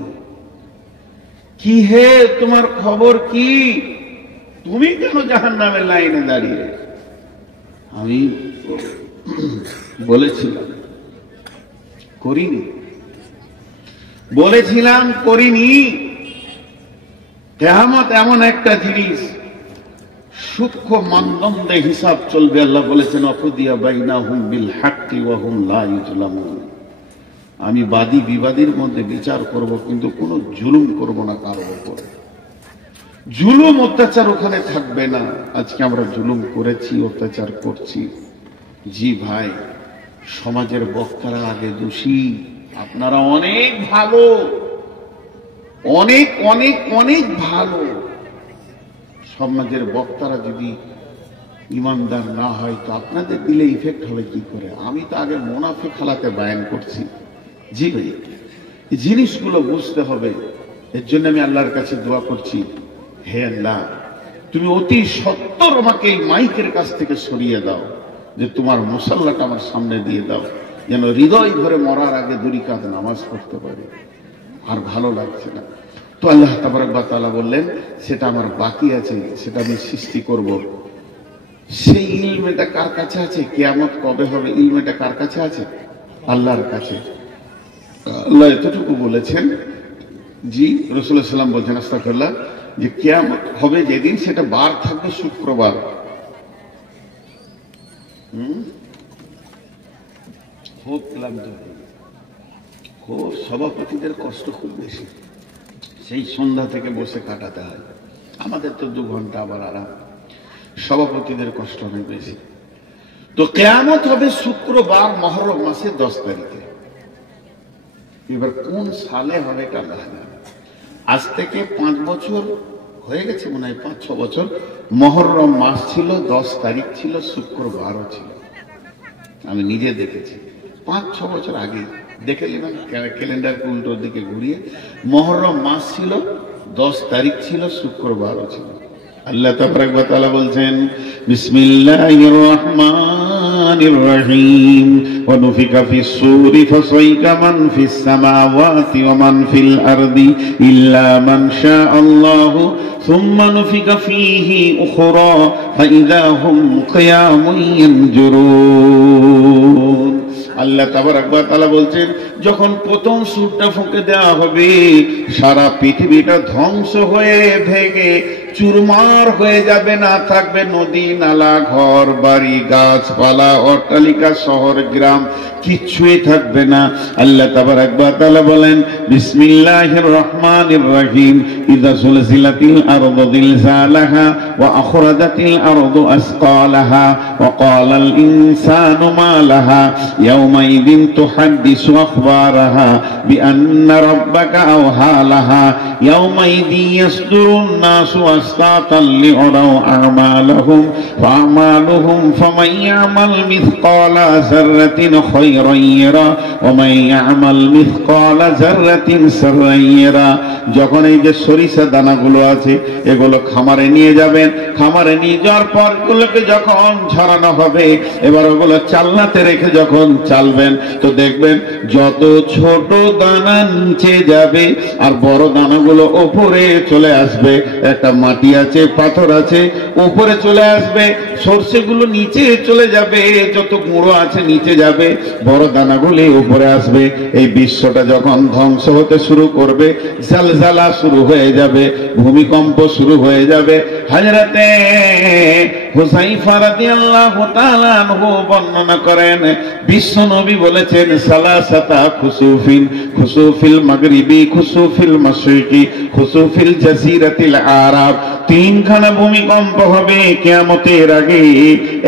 কি হে তোমার খবর কি, তুমি কেন জাহান্নামের লাইনে দাঁড়িয়ে? আমি বলেছিলাম করিনি, বলেছিলাম করিনি। কিয়ামত এমন একটা জিনিস, সূক্ষ্ম মানদণ্ডে হিসাব চলবে। আল্লাহ বলেছেন, অকুদিয়া বাইনাহুম বিল হাক্কি ওয়া হুম লা ইউজলামুন। আমি বাদী বিবাদীর মধ্যে বিচার করব, কিন্তু কোনো জুলুম করব না কারোর উপর। জুলুম অত্যাচার ওখানে থাকবে না। আজকে আমরা জুলুম করেছি, অত্যাচার করছি। জি ভাই, সমাজের বক্তারা আগে দোষী, আপনারা অনেক ভালো, অনেক অনেক অনেক ভালো। সমাজের বক্তারা যদি ইমানদার না হয়, তো আপনাদের দিলে ইফেক্ট হবে কি করে? আমি তো আগে মুনাফিক হালাতে বায়ান করছি। জি ভাই, এই জিনিসগুলো বুঝতে হবে। এর জন্য আমি আল্লাহর কাছে দোয়া করছি, হে আল্লাহ, তুমি অতি সত্বর আমাকে এই মাইকের কাছ থেকে সরিয়ে দাও, যে তোমার মুসাল্লাটা আমার সামনে দিয়ে দাও, যেন হৃদয় ভরে মরার আগে দুই রাকাত নামাজ পড়তে পারি। আর ভালো লাগছে না। তো আল্লাহ তাবারক ওয়া তাআলা বললেন, সেটা আমার বাকি আছে, সেটা আমি সৃষ্টি করব। সেই ইলমটা কার কাছে আছে? কিয়ামত কবে হবে, ইলমটা কার কাছে আছে? আল্লাহর কাছে। আল্লাহ এতটুকু বলেছেন, জি রাসূলুল্লাহ সাল্লাল্লাহু আলাইহি ওয়াসাল্লাম বলেছেন, আস্তাগফিরুল্লাহ, যে কিয়ামত হবে যেদিন, সেটা বার থাকবে শুক্রবার। খুব ক্লান্ত, খুব সভাপতিদের কষ্ট খুব বেশি, সেই সন্ধ্যা থেকে বসে কাটাতে হয়। আমাদের তো 2 ঘন্টা আবার আরাম, সভাপতিদের কষ্ট অনেক বেশি। তো কিয়ামত হবে শুক্রবার, মুহররম মাসের 10 তারিখে। এবার কোন সালে হবে এটা আল্লাহ জানে। আজ থেকে 5 বছর হয়ে গেছে, মনে হয় 5-6 বছর। মুহররম মাস ছিল, 10 তারিখ ছিল, শুক্রবারও ছিল। আমি নিজে দেখেছি 5-6 বছর আগে দেখে নিলাম, ক্যালেন্ডার উল্টোর দিকে ঘুরিয়ে। মুহররম মাস ছিল, 10 তারিখ ছিল, শুক্রবারও ছিল। আল্লাহ তাবারক ওয়া তাআলা বলছেন, বিসমিল্লাহির রহমানির রহিম, ওয়া নুফিকা ফিস সূরি ফাসাইকা মান ফিস সামাওয়াতি ওয়া মান ফিল আরদি ইল্লা মান শাআল্লাহু সুম্মা নুফিকা ফীহি উখরা ফাইযা হুম কিয়ামুন ইয়ানজুরুন। আল্লাহ তাবারক ওয়া তাআলা বলছেন, যখন প্রথম সূরটা ফুঁকে দেওয়া হবে, সারা পৃথিবীটা ধ্বংস হয়ে ভেঙে চুরমার হয়ে যাবে। না থাকবে নদী, নালা, ঘর বাড়ি, গাছপালা, অট্টালিকা, শহর গ্রাম, কিচ্ছুই থাকবে না। আল্লাহ তাবারক ওয়া তাআলা বলেন, বিসমিল্লাহির রহমানির রহিম, ইযা সুলসিলাতিল আরদু জিলজালাহা ওয়া আখরাজাতিল আরদু আসকালাহা ওয়া ক্বালাল ইনসানু মা লাহা ইয়াওমাইযিন তুহাদ্দিসু আখবারাহা বিআন্না রাব্বাকা আওহা লাহা ইয়াওমাইযিন ইয়াসদুরুন নাসু আসতাতান লিউরাউ আমালাহুম ফাআমালুহুম ফামান ইয়ামাল মিসকালা যাররাতিন খায়রান ইয়ারা ওয়া মান ইয়ামাল মিসকালা যাররাতিন শাররান ইয়ারা। যখন এই যে সরিষা দানাগুলো আছে, এগুলো খামারে নিয়ে যাবেন। খামারে নিয়ে যাওয়ার পর এগুলোকে যখন ঝরানো হবে, এবার ওগুলো চালনাতে রেখে যখন চালবেন, তো দেখবেন যত ছোট দানা নিচে যাবে আর বড় দানাগুলো উপরে চলে আসবে। একটা মাটি আছে, পাথর আছে, উপরে চলে আসবে, সরষেগুলো নিচে চলে যাবে, যত গুঁড়ো আছে নিচে যাবে, বড় দানাগুলি উপরে আসবে। এই বিশ্বটা যখন ধ্বংস হতে শুরু করবে, জালজালা শুরু হয়ে যাবে, ভূমিকম্প শুরু হয়ে যাবে। হযরতে হুযায়ফা রাদিয়াল্লাহু তাআলা আনহু বর্ণনা করেন, বিশ্ব নবী বলেছেন সালাসাতা খুসুফিন, খুসুফিল মাগরিবি, খুসুফিল মাশরিকি, খুসুফিল জাজিরাতিল আরাব। তিনখানা ভূমিকম্প হবে কিয়ামতের আগে।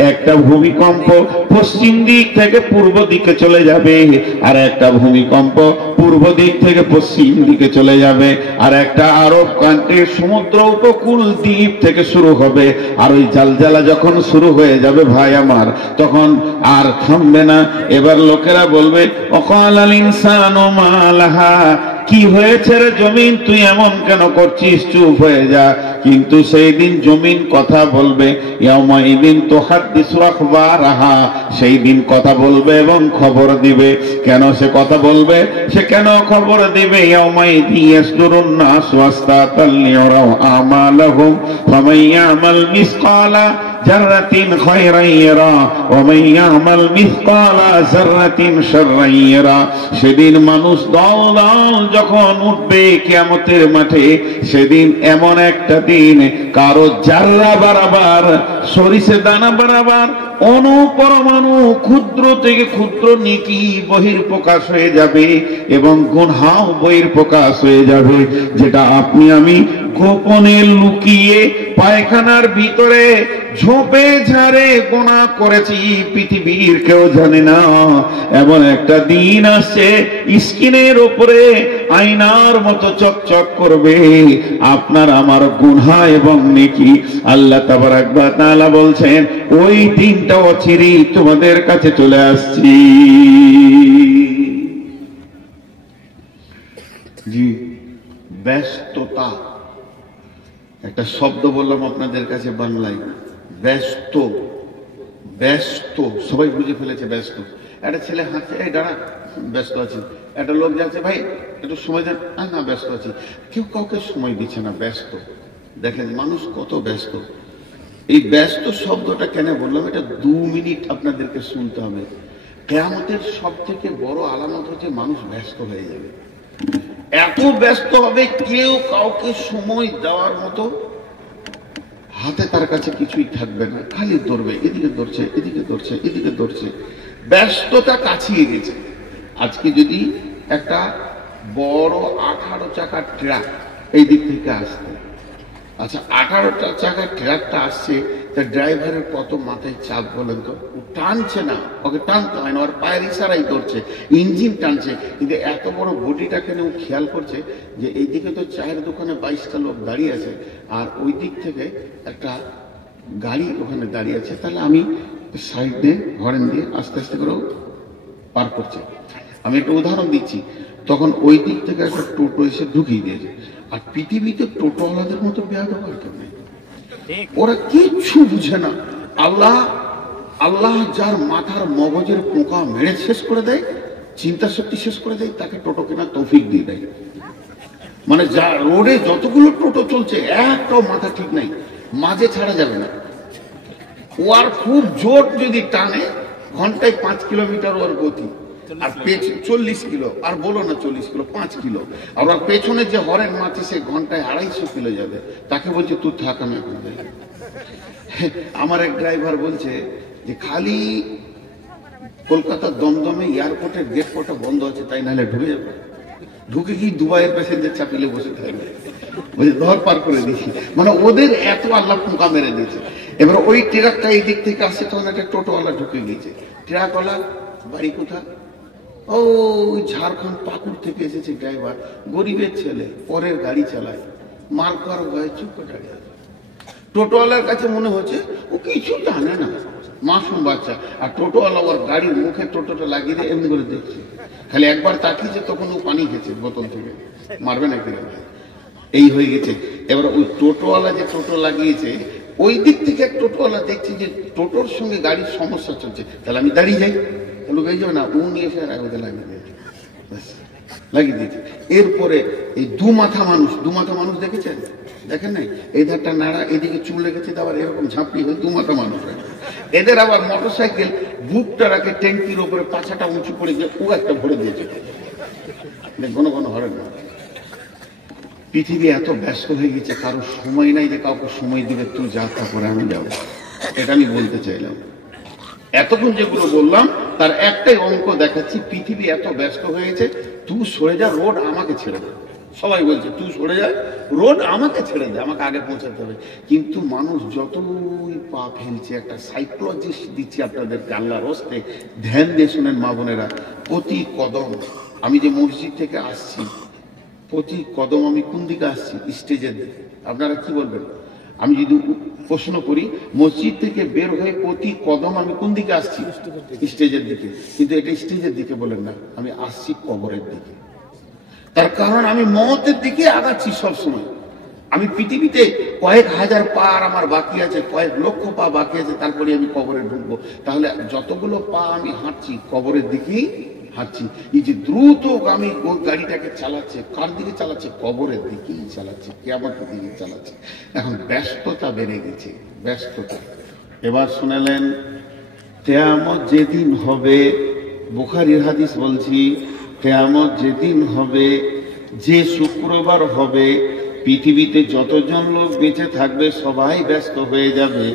একটা ভূমিকম্প পশ্চিম দিক থেকে পূর্ব দিকে চলে যাবে, আর একটা ভূমিকম্প পূর্ব দিক থেকে পশ্চিম দিকে চলে যাবে, আর একটা আরব কান্ট্রির সমুদ্র উপকূল দ্বীপ থেকে শুরু হবে। আর ওই জালজালা যখন শুরু হয়ে যাবে ভাই আমার, তখন আর থামবে না। এবার লোকেরা বলবে ওয়াকালাল ইনসানু মা লাহা, কি হয়েছে রে জমিন, তুই এমন কেন করছিস, চুপ হয়ে যা। কিন্তু সেই দিন জমিন কথা বলবে, ইয়াউমাইদিন তুহাদ্দিসু আখবারাহা, সেই দিন কথা বলবে এবং খবর দিবে। কেন সে কথা বলবে, সে কেন খবর দিবে? ইয়াউমাইদি ইয়াসদুরুন নাস ওয়াস্তাতাল লিয়ারাউ আমালাহুম ফামান ইয়ামাল মিসকালা জাররাতিন খায়রান ইয়ারা ওয়া মান ইয়ামাল মিসকালা জাররাতিন শাররান ইয়ারা। সেদিন মানুষ দল দল যখন উঠবে কিয়ামতের মাঠে, সেদিন এমন একটা দিন কারো জাররা বরাবর, সরিষে দানা বরাবর, অনুপরমাণু ক্ষুদ্র থেকে ক্ষুদ্র নেকি বহির প্রকাশ হয়ে যাবে এবং গুনাহ বহির প্রকাশ হয়ে যাবে। যেটা আপনি আমি গোপনে লুকিয়ে পায়খানার ভিতরে ঝোপে ঝাড়ে গোনা করেছি, পৃথিবীর কেউ জানে না। এমন একটা দিন আসছে, স্ক্রিনের উপরে আয়নার মতো চকচক করবে আপনার আমার গুনাহ এবং নেকি। আল্লাহ তাবারাক ওয়া তাআলা বলছেন, ওই দিনটা অচিরেই তোমাদের কাছে চলে আসছি। জি, ব্যস্ততা একটা শব্দ বললাম আপনাদের কাছে বাংলায়, ব্যস্ত। ব্যস্ত সবাই বুঝে ফেলেছে ব্যস্ত। একটা ছেলে হাঁটছে, এই দাঁড়া, ব্যস্ত আছে। একটা লোক যাচ্ছে, ভাই একটু সময় দেন, না ব্যস্ত আছি। কেউ কাউকে সময় দিচ্ছে না, ব্যস্ত। দেখেন মানুষ কত ব্যস্ত। এই ব্যস্ত শব্দটা কেন বললাম, এটা 2 মিনিট আপনাদেরকে শুনতে হবে। কিয়ামতের সব থেকে বড় আলামত হচ্ছে মানুষ ব্যস্ত হয়ে যাবে। এত ব্যস্ত হবে, কেউ কাউকে সময় দেওয়ার মতো হাতে তার কাছে কিছুই থাকবে না, খালি দৌড়বে, এদিকে দৌড়ছে, এদিকে দৌড়ছে, এদিকে দৌড়ছে। ব্যস্ততা কাছিয়ে গেছে। আজকে যদি একটা বড় 18 চাকার ট্রাক এই দিক থেকে আসতে, আচ্ছা 18টা চাকার ট্রাকটা আসছে, তার ড্রাইভারের কত মাথায় চাপ বলেন তো? টানছে না, ওকে টানতে হয় না, ওর পায়ের ইশারাই করছে, ইঞ্জিন টানছে। কিন্তু এত বড় বডিটাকে ও খেয়াল করছে যে এইদিকে তো চায়ের দোকানে 22টা লোক দাঁড়িয়ে আছে, আর ওই দিক থেকে একটা গাড়ি ওখানে দাঁড়িয়ে আছে, তাহলে আমি সাইড দিয়ে হরেন দিয়ে আস্তে আস্তে করে পার করছে। আমি একটা উদাহরণ দিচ্ছি, তখন ওই দিক থেকে একটা টোটো এসে ঢুকিয়ে দিয়েছে। আর পৃথিবীতে টোটোওয়ালাদের মতো বেয়াদব আর কেউ নেই, ওরা কিচ্ছু বুঝে না। আল্লাহ যার মাথার মগজের পোকা মেরে শেষ করে দেয়, চিন্তা শক্তি শেষ করে দেয়, তাকে টোটো কেনার তৌফিক দিয়ে দেয়। মানে যা রোডে যতগুলো টোটো চলছে, একটাও মাথা ঠিক নাই, মাঝে ছাড়া যাবে না। ও আর খুব জোর যদি টানে, ঘন্টায় 5 কিলোমিটার ওর গতি, আর 40 কিলো, আর বলো না 40 কিলো, 5 কিলো। আর ওর পেছনে যে হরেন মারছে, সে ঘন্টায় 250 কিলো যাবে। তাকে বলছে তুই থাক, আমি এখন যাই। আমার এক ড্রাইভার বলছে যে খালি কলকাতার দমদমে এয়ারপোর্টের গেট কটা বন্ধ আছে, তাই নাহলে ঢুকে যাবে। ঢুকে কি দুবাইয়ের প্যাসেঞ্জার চাপিলে বসে থাকবে, বলছে ধর পার করে দিয়েছি। মানে ওদের এত আল্লাহ পোকা মেরে দিয়েছে। এবার ওই ট্রাকটা এই দিক থেকে আসছে, তখন একটা টোটোওয়ালা ঢুকে গিয়েছে। ট্রাকওয়ালা বাড়ি কোথা? ও ঝাড়খণ্ড পাকুড় থেকে এসেছে ড্রাইভার, গরিবের ছেলে, পরের গাড়ি চালায়, মাল খাওয়ার গায়ে চুপ করে দাঁড়িয়ে আছে। টোটোওয়ালার কাছে মনে হচ্ছে ও কিছু জানে না, মাসুম বাচ্চা। আর টোটোওয়ালা ওর গাড়ির মুখে টোটোটা লাগিয়ে দিয়ে এমনি করে দেখছে, খালি একবার তাকিয়েছে, তখন ও পানি খেয়েছে বোতল থেকে, মারবে না কিনা, এই হয়ে গেছে। এবার ওই টোটোওয়ালা যে টোটো লাগিয়েছে, ওই দিক থেকে এক টোটোওয়ালা দেখছে যে টোটোর সঙ্গে গাড়ির সমস্যা চলছে, তাহলে আমি দাঁড়িয়ে যাই, লোক এই যাবে না, ও নিয়ে এসে লাগিয়ে দিয়েছে, লাগিয়ে দিয়েছে। এরপরে এই দু মাথা মানুষ দেখেছেন? দেখেন নাই? এই ধারটা নাড়া, এদিকে চুল লেগেছে, আবার এরকম ঝাঁপড়ি হয়ে 2 মাথা মানুষ। এদের আবার মোটরসাইকেল বুকটা রাখে ট্যাঙ্কির উপরে, পাছাটা উঁচু করে গিয়ে ও একটা ভরে দিয়েছে, ঘন ঘন হরেন না। পৃথিবী এত ব্যস্ত হয়ে গেছে, কারো সময় নাই যে কাউকে সময় দিবে, তুই যা, তারপরে আমি যাবো। এটা আমি বলতে চাইলাম। এতক্ষণ যেগুলো বললাম তার একটাই অঙ্ক দেখাচ্ছি। পৃথিবী এত ব্যস্ত হয়েছে, তুই সরে যা, রোড আমাকে ছেড়ে দে। সবাই বলছে তুই সরে যা, রোড আমাকে ছেড়ে দে, আমাকে আগে পৌঁছাতে হবে। কিন্তু মানুষ যতই পা ফেলছে, একটা সাইকোলজিস্ট দিচ্ছি আপনাদেরকে আল্লাহর হস্তে, ধ্যান দিয়ে শুনেন মা বোনেরা। প্রতি কদম, আমি যে মসজিদ থেকে আসছি, প্রতি কদম আমি কোন দিকে আসছি? স্টেজের দিকে। আপনারা কি বলবেন? আমি যদি প্রশ্ন করি, মসজিদ থেকে বের হয়ে প্রতি কদম আমি কোন দিকে আসছি? স্টেজের দিকে। কিন্তু এটা স্টেজের দিকে বলেন না, আমি আসছি কবরের দিকে। তার কারণ আমি মওতের দিকে আগাচ্ছি সবসময়। আমি পৃথিবীতে কয়েক হাজার পা আর আমার বাকি আছে, কয়েক লক্ষ পা বাকি আছে, তারপরে আমি কবরে ঢুকবো। তাহলে যতগুলো পা আমি হাঁটছি কবরের দিকেই হাঁটছি। এই যে দ্রুতগামী গাড়িটাকে চালাচ্ছে, কার দিকে চালাচ্ছে? কবরের দিকেই চালাচ্ছে, কিয়ামতের দিকে চালাচ্ছে। এখন ব্যস্ততা বেড়ে গেছে, ব্যস্ততা। এবার শুনালেন কিয়ামত যেদিন হবে, বুখারীর হাদিস বলছি, কিয়ামত যেদিন হবে, যে শুক্রবার হবে, পৃথিবীতে যতজন লোক বেঁচে থাকবে সবাই ব্যস্ত হয়ে যাবে,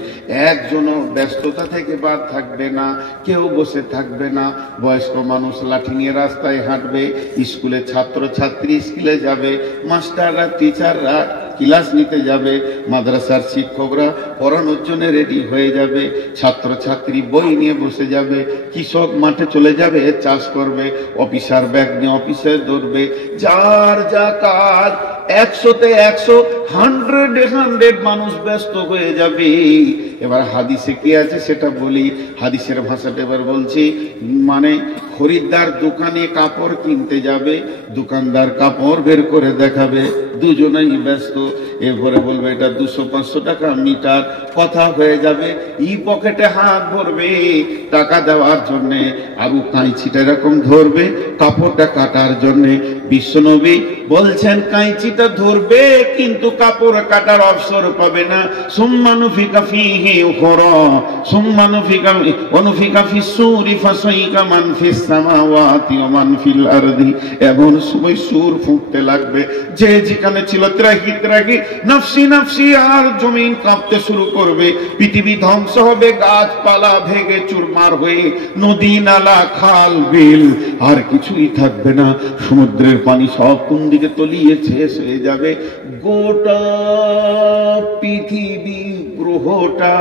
একজনও ব্যস্ততা থেকে বাদ থাকবে না, কেউ বসে থাকবে না। বয়স্ক মানুষ লাঠি নিয়ে রাস্তায় হাঁটবে, স্কুলে ছাত্র ছাত্রী স্কুলে যাবে, মাস্টাররা টিচাররা ক্লাস নিতে যাবে, মাদ্রাসার শিক্ষকরা পড়ানোর জন্য রেডি হয়ে যাবে, ছাত্র ছাত্রী বই নিয়ে বসে যাবে, কৃষক মাঠে চলে যাবে চাষ করবে, অফিসার ব্যাগ নিয়ে অফিসে দৌড়বে, যার যা কাজ 100-তে 100, 100 মানুষ ব্যস্ত হয়ে যাবে। এবার হাদিসে কি আছে সেটা বলি, হাদিসের ভাষাটা এবার বলছি। মানে খরিদ্দার দোকানে কাপড় কিনতে যাবে, দোকানদার কাপড় বের করে দেখাবে, দুজনেই ব্যস্ত। এরপরে বলবে এটা 200-500 টাকা মিটার, কথা হয়ে যাবে। ই পকেটে হাত ভরবে টাকা দেওয়ার জন্যে, আর ও কাঁচিটা এরকম ধরবে কাপড়টা কাটার জন্যে। বিশ্বনবী বলছেন কাঁচিটা ধরবে কিন্তু কাপড় কাটার অবসর পাবে না। সুম্মা নুফিকা ফীহি উখরা, সুম্মা নুফিকা ফিস-সূরি ফাসাইকা মান ফিস সামাওয়াতি ওয়া মান ফিল আরদি। এমন সময় সুর ফুঁকতে লাগবে, যে যেখানে ছিল ত্রাহি ত্রাহি নফসি নফসি, আর জমিন কাঁপতে শুরু করবে, পৃথিবী ধ্বংস হবে, গাছপালা ভেঙে চুরমার হয়ে নদী নালা খাল বিল আর কিছুই থাকবে না। সমুদ্রের পানি সব কোন দিকে তলিয়ে শেষ হয়ে যাবে। গোটা পৃথিবী গ্রহটা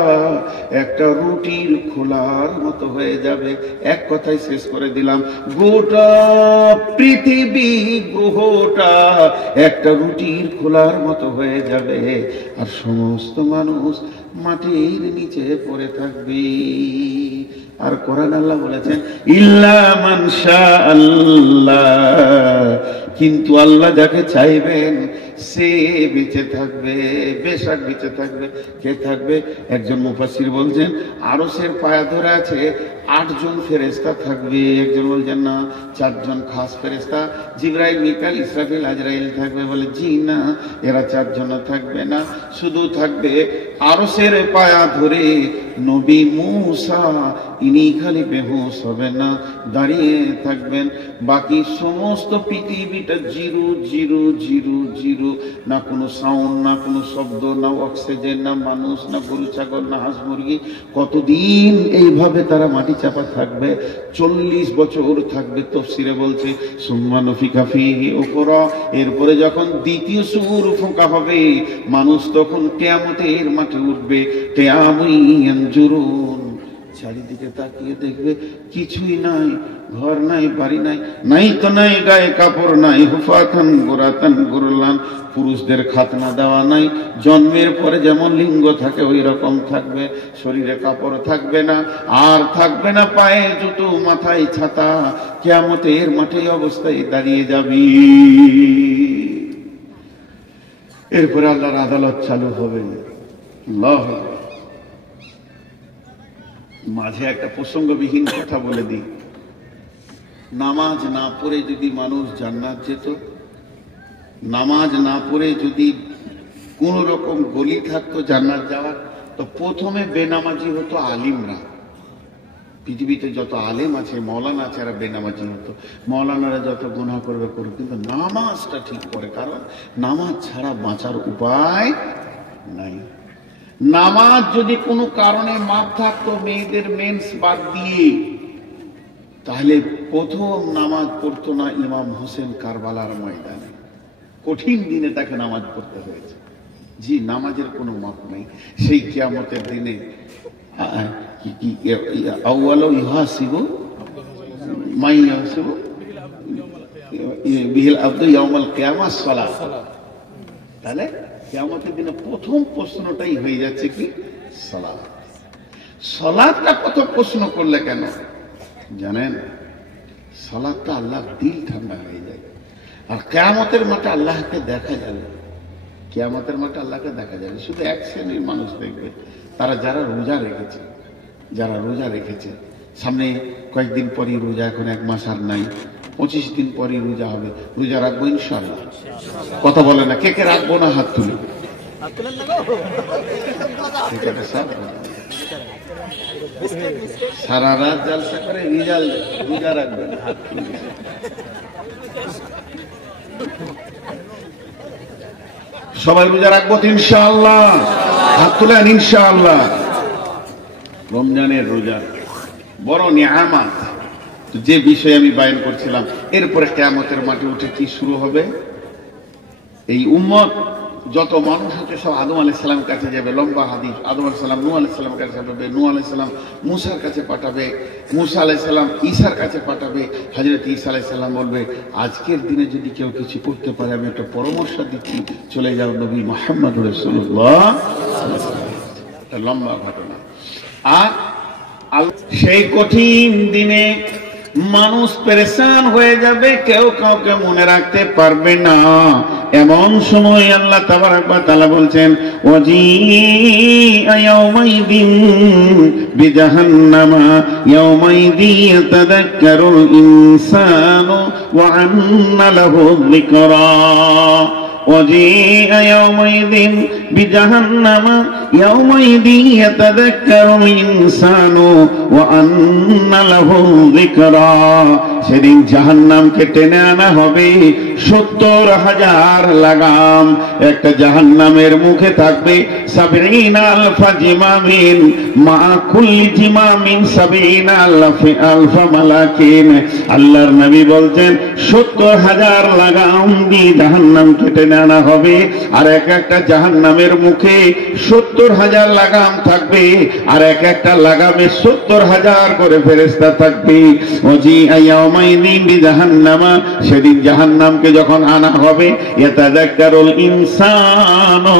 একটা রুটির খোলার মতো হয়ে যাবে। এক কথায় শেষ করে দিলাম, গোটা পৃথিবী গ্রহটা একটা রুটির খোলার মতো হয়ে যাবে, আর সমস্ত মানুষ মাটির নিচে পড়ে থাকবে। আর কোরআন আল্লাহ বলেছেন ইল্লা মান শাআল্লাহ, কিন্তু আল্লাহ যাকে চাইবেন সে বেঁচে থাকবে, বেশক বেঁচে থাকবে। কে থাকবে? একজন মুফাসসির বলছেন আরশের পায়া ধরে আছে 8 জন ফেরেশতা থাকবে। একজন বলছেন না, 4 জন খাস ফেরেশতা, জিবরাইল, মিকাইল, ইসরাফিল, আজরাইল থাকবে। বলে জি না, এরা 4 জন থাকবে না, শুধু থাকবে আরশের পায়া ধরে নবী মূসা, ইনি খালি বেহুশ হবেন না, দাঁড়িয়ে থাকবেন। বাকি সমস্ত পৃথিবীটা জিরো জিরো জিরো জিরো, না কোনো সাউন্ড, না কোনো শব্দ, না অক্সিজেন, না মানুষ, না গরু ছাগল, না হাঁস মুরগি। কতদিন এইভাবে তারা মাটি চাপা থাকবে? 40 বছর থাকবে। তাফসীরে বলছে সুম্মা নুফিকা ফীহি উখরা, এরপরে যখন দ্বিতীয় সূর ফোঁকা হবে, মানুষ তখন কিয়ামতের মাঠে উঠবে। কিয়ামুন ইয়ানজুরুন, চারিদিকে তাকিয়ে দেখবে কিছুই নাই, ঘর নাই, বাড়ি নাই, নাই তো নাই, গায়ে কাপড় নাই, হুফাতান গুরাতান গুরলান, পুরুষদের খাতনা দেওয়া নাই, জন্মের পরে যেমন লিঙ্গ থাকে ওই রকম থাকবে, শরীরে কাপড় থাকবে না, আর থাকবে না পায়ে জুতো, মাথায় ছাতা। কিয়ামতের মাঠে অবস্থায় দাঁড়িয়ে যাবি। এরপরে আল্লাহর আদালত চালু হবে। আল্লাহ, মাঝে একটা প্রসঙ্গবিহীন কথা বলে দিই, নামাজ না পড়ে যদি মানুষ জান্নাত যেত, নামাজ না পড়ে যদি কোন রকম গলি থাকতো জান্নাত যাওয়ার, তো প্রথমে বেনামাজি হতো আলিমরা। পৃথিবীতে যত আলেম আছে, মৌলানা আছে, এরা বেনামাজি হতো। মৌলানারা যত গুনাহ করবে করবে, কিন্তু নামাজটা ঠিক করে, কারণ নামাজ ছাড়া বাঁচার উপায় নাই। নামাজ যদি কোনো কারণে মাপ থাকতো মেয়েদের মেন্স বাদ দিয়ে, তাহলে প্রথম নামাজ পড়তো না ইমাম হোসেন কারবালার ময়দানে। কঠিন দিনে তাকে নামাজ পড়তে হয়েছে। জি, নামাজের কোনো মাপ নেই। সেই কিয়ামতের দিনে আউয়ালু ইহাসিবু মাই ইহাসিবু বিহিল আবদু ইয়াউমাল কিয়ামাস সালাত। তাহলে কিয়ামতের দিনে প্রথম প্রশ্নটাই হয়ে যাচ্ছে কি? সালাত। সালাতটা প্রথম প্রশ্ন করলে কেন জানেন? সালাতটা আল্লাহর দিল ঠান্ডা হয়ে যায়। আর কিয়ামতের মাঠে আল্লাহকে দেখা যাবে। কিয়ামতের মাঠে আল্লাহকে দেখা যাবে। শুধু এক শ্রেণীর মানুষ দেখবে, তারা যারা রোজা রেখেছে। যারা রোজা রেখেছে, সামনে কয়েকদিন পরই রোজা, এখন 1 মাস আর নাই, 25 দিন পরই রোজা হবে। রোজা রাখবো ইনশাআল্লাহ। কথা বলে না, কে কে রাখবো না হাত তুলে। সারা রাত জলসা করে রিজাল্ট রোজা রাখবেন, হাত তুলে। সবাই রোজা রাখবো তো ইনশাআল্লাহ, হাত তুলেন ইনশাআল্লাহ। রমজানের রোজা বড় নিয়ামত। যে বিষয়ে আমি বয়ান করছিলাম, এরপরে কিয়ামতের মাঠে উঠে কি শুরু হবে? এই উম্মত যত মানুষ হচ্ছে সব আদম আলাইহিস সালামের কাছে যাবে। লম্বা হাদিস। আদম আলাইহিস সালাম নূহ আলাইহিস সালামের কাছে যাবে, নূহ আলাইহিস সালাম মুসার কাছে পাঠাবে, মুসা আলাইহিস সালাম ঈসার কাছে পাঠাবে। হযরত ঈসা আলাইহিস সালাম বলবে, আজকের দিনে যদি কেউ কিছু করতে পারে আমি একটা পরামর্শ দিচ্ছি, চলে যাও নবী মুহাম্মদ রাসূলুল্লাহ। একটা লম্বা ঘটনা। আর সেই কঠিন দিনে মানুষ পেরেশান হয়ে যাবে, কেউ কাউকে মনে রাখতে পারবে না। এমন সময় আল্লাহ তাবারক ওয়া তাআলা বলছেন, ওয়াজিআ ইয়াওমাইদিন বিজাহান্নামা ইয়াওমাইদি ইয়াতাযাক্কারুল ইনসানু ওয়া আন্না লাহু যিকরা। وجيء يومئذ بجهنم يومئذ يتذكر الإنسان وأن له ذكرى। সেদিন জাহান্নামকে টেনে আনা হবে 70,000 লাগাম। একটা জাহান্নামের মুখে থাকবে 70,000 জিমামিন, মা কুল্লি জিমামিন 70,000 মালাকিন। আল্লাহর নবী বলছেন 70,000 লাগাম দিয়ে জাহান্নামকে টেনে আনা হবে। আর এক একটা জাহান্নামের মুখে 70,000 লাগাম থাকবে, আর এক একটা লাগামে 70,000 করে ফেরেশতা থাকবে। সেদিন জাহান্নামকে যখন আনা হবে, ইয়াতাযাক্কারুল ইনসানু,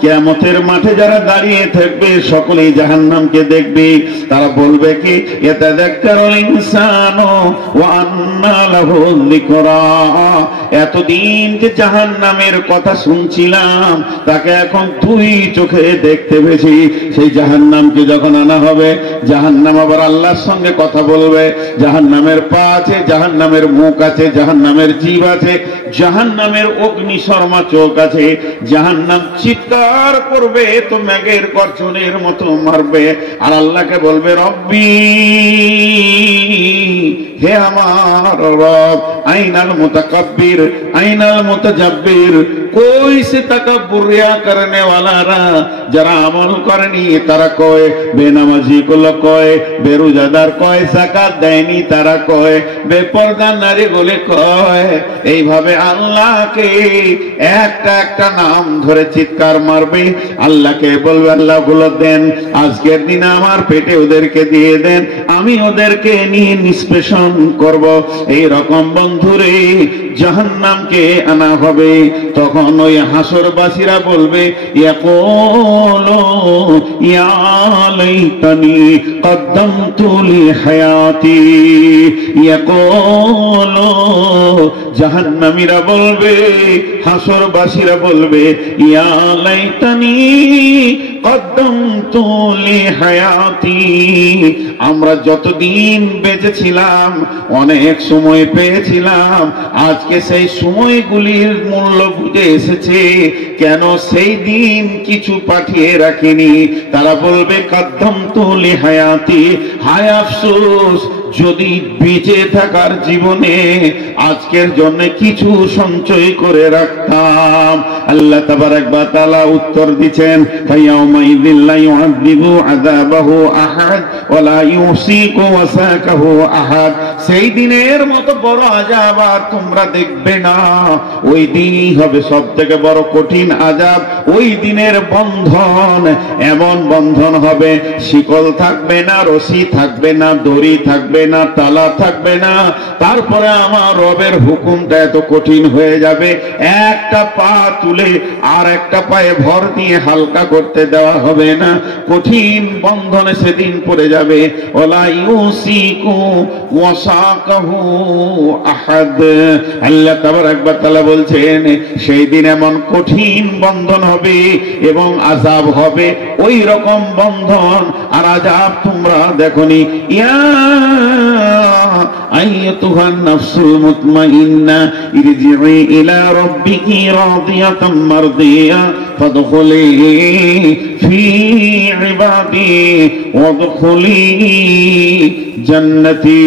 কিয়ামতের মাঠে যারা দাঁড়িয়ে থাকবে সকলেই জাহান্নামকে দেখবে। তারা বলবে কি? ইয়াতাযাক্কারুল ইনসানু ওয়া আন্না লাহু যিকরা। এতদিন যে জাহান্নামের কথা শুনছিলাম, তাকে এখন 2 চোখে দেখতে পেয়েছি। সেই জাহান্নামকে যখন আনা হবে, জাহান্নাম আবার আল্লাহর সঙ্গে কথা বলবে। জাহান্নামের পা আছে, জাহান্নামের মুখ আছে, জাহান্নামের জিভ আছে, জাহান্নামের অগ্নি শর্মা চোখ আছে। জাহান্নাম চিৎকার করবে তো মেঘের গর্জনের মতো মারবে, আর আল্লাহকে বলবে, রব্বি, হে আমার রব, আইনাল মুতাকাব্বির, আইনাল মুতাজাব্বির, कोई से तकब्बुर रिया करने वाला रहा। যারা আমল করেনি তারা কয়, বেনামাজি গুলো কয়, বেরোজাদার কয়, যাকাত দেয়নি তারা কয়, বেপরদা নারী গুলি কয়। এইভাবে আল্লাহকে একটা একটা নাম ধরে চিৎকার মারবে। আল্লাহকে বলবে, আল্লাহ গুলো দেন, আজকের দিনে আমার পেটে ওদেরকে দিয়ে দেন, আমি ওদেরকে নিয়ে নিষ্পেষণ করব। এই রকম বন্ধুরে জাহান্নামকে আনা হবে। তখন ওই হাসরবাসীরা বলবে, ইয়াকুলু ইয়া লাইতানি কদ্দামতু লি হায়াতি। ইয়াকুলু, জাহান্নামীরা বলবে, হাসরবাসীরা বলবে, ইয়া লাইতানি কদ্দামতু লি হায়াতি। আমরা যতদিন বেঁচে ছিলাম অনেক সময় পেয়েছিলাম, আজকে সেই সময়গুলির মূল্য বুঝে এসেছে, কেন সেই দিন কিছু পাঠিয়ে রাখিনি। তারা বলবে, কদ্দামতু লি হায়াতি, হায় আফসোস, যদি বেঁচে থাকার জীবনে আজকের জন্য কিছু সঞ্চয় করে রাখতাম। আল্লাহ তাবারাক ওয়া তাআলা উত্তর দিচ্ছেন, ফায়াউমাইযিল লা ইউআযিবু আযাবাহু আহাদ ওয়া লা ইউসিকু ওয়াসাকাহু আহাদ। সেই দিনের মতো বড় আযাব আর তোমরা দেখবে না। ওই দিনই হবে সবথেকে বড় কঠিন আযাব। ওই দিনের বন্ধন এমন বন্ধন হবে, শিকল থাকবে না, রশি থাকবে না, দড়ি থাকবে না, তালা থাকবে না। তারপরে আমার রবের হুকুমটা এত কঠিন হয়ে যাবে, একটা পা তুলে আর একটা পায়ে ভর দিয়ে হালকা করতে দেওয়া হবে না। কঠিন বন্ধনে সেদিন পড়ে যাবে। ওয়ালা ইউসিকু ওয়াসাকাহু আহাদ। আল্লাহ তাবারাক ওয়া তাআলা বলছেন, সেই দিন এমন কঠিন বন্ধন হবে এবং আযাব হবে, ওই রকম বন্ধন আর আযাব তোমরা দেখনি। ইয়া আইয়াতুহান নাফসুল মুতমাইন্না ইরজিই ইলা রাব্বিকি রাদিয়াতাম মারদিয়া ফাদখুলি ফি ইবাদি ওয়াদখুলি জান্নাতি।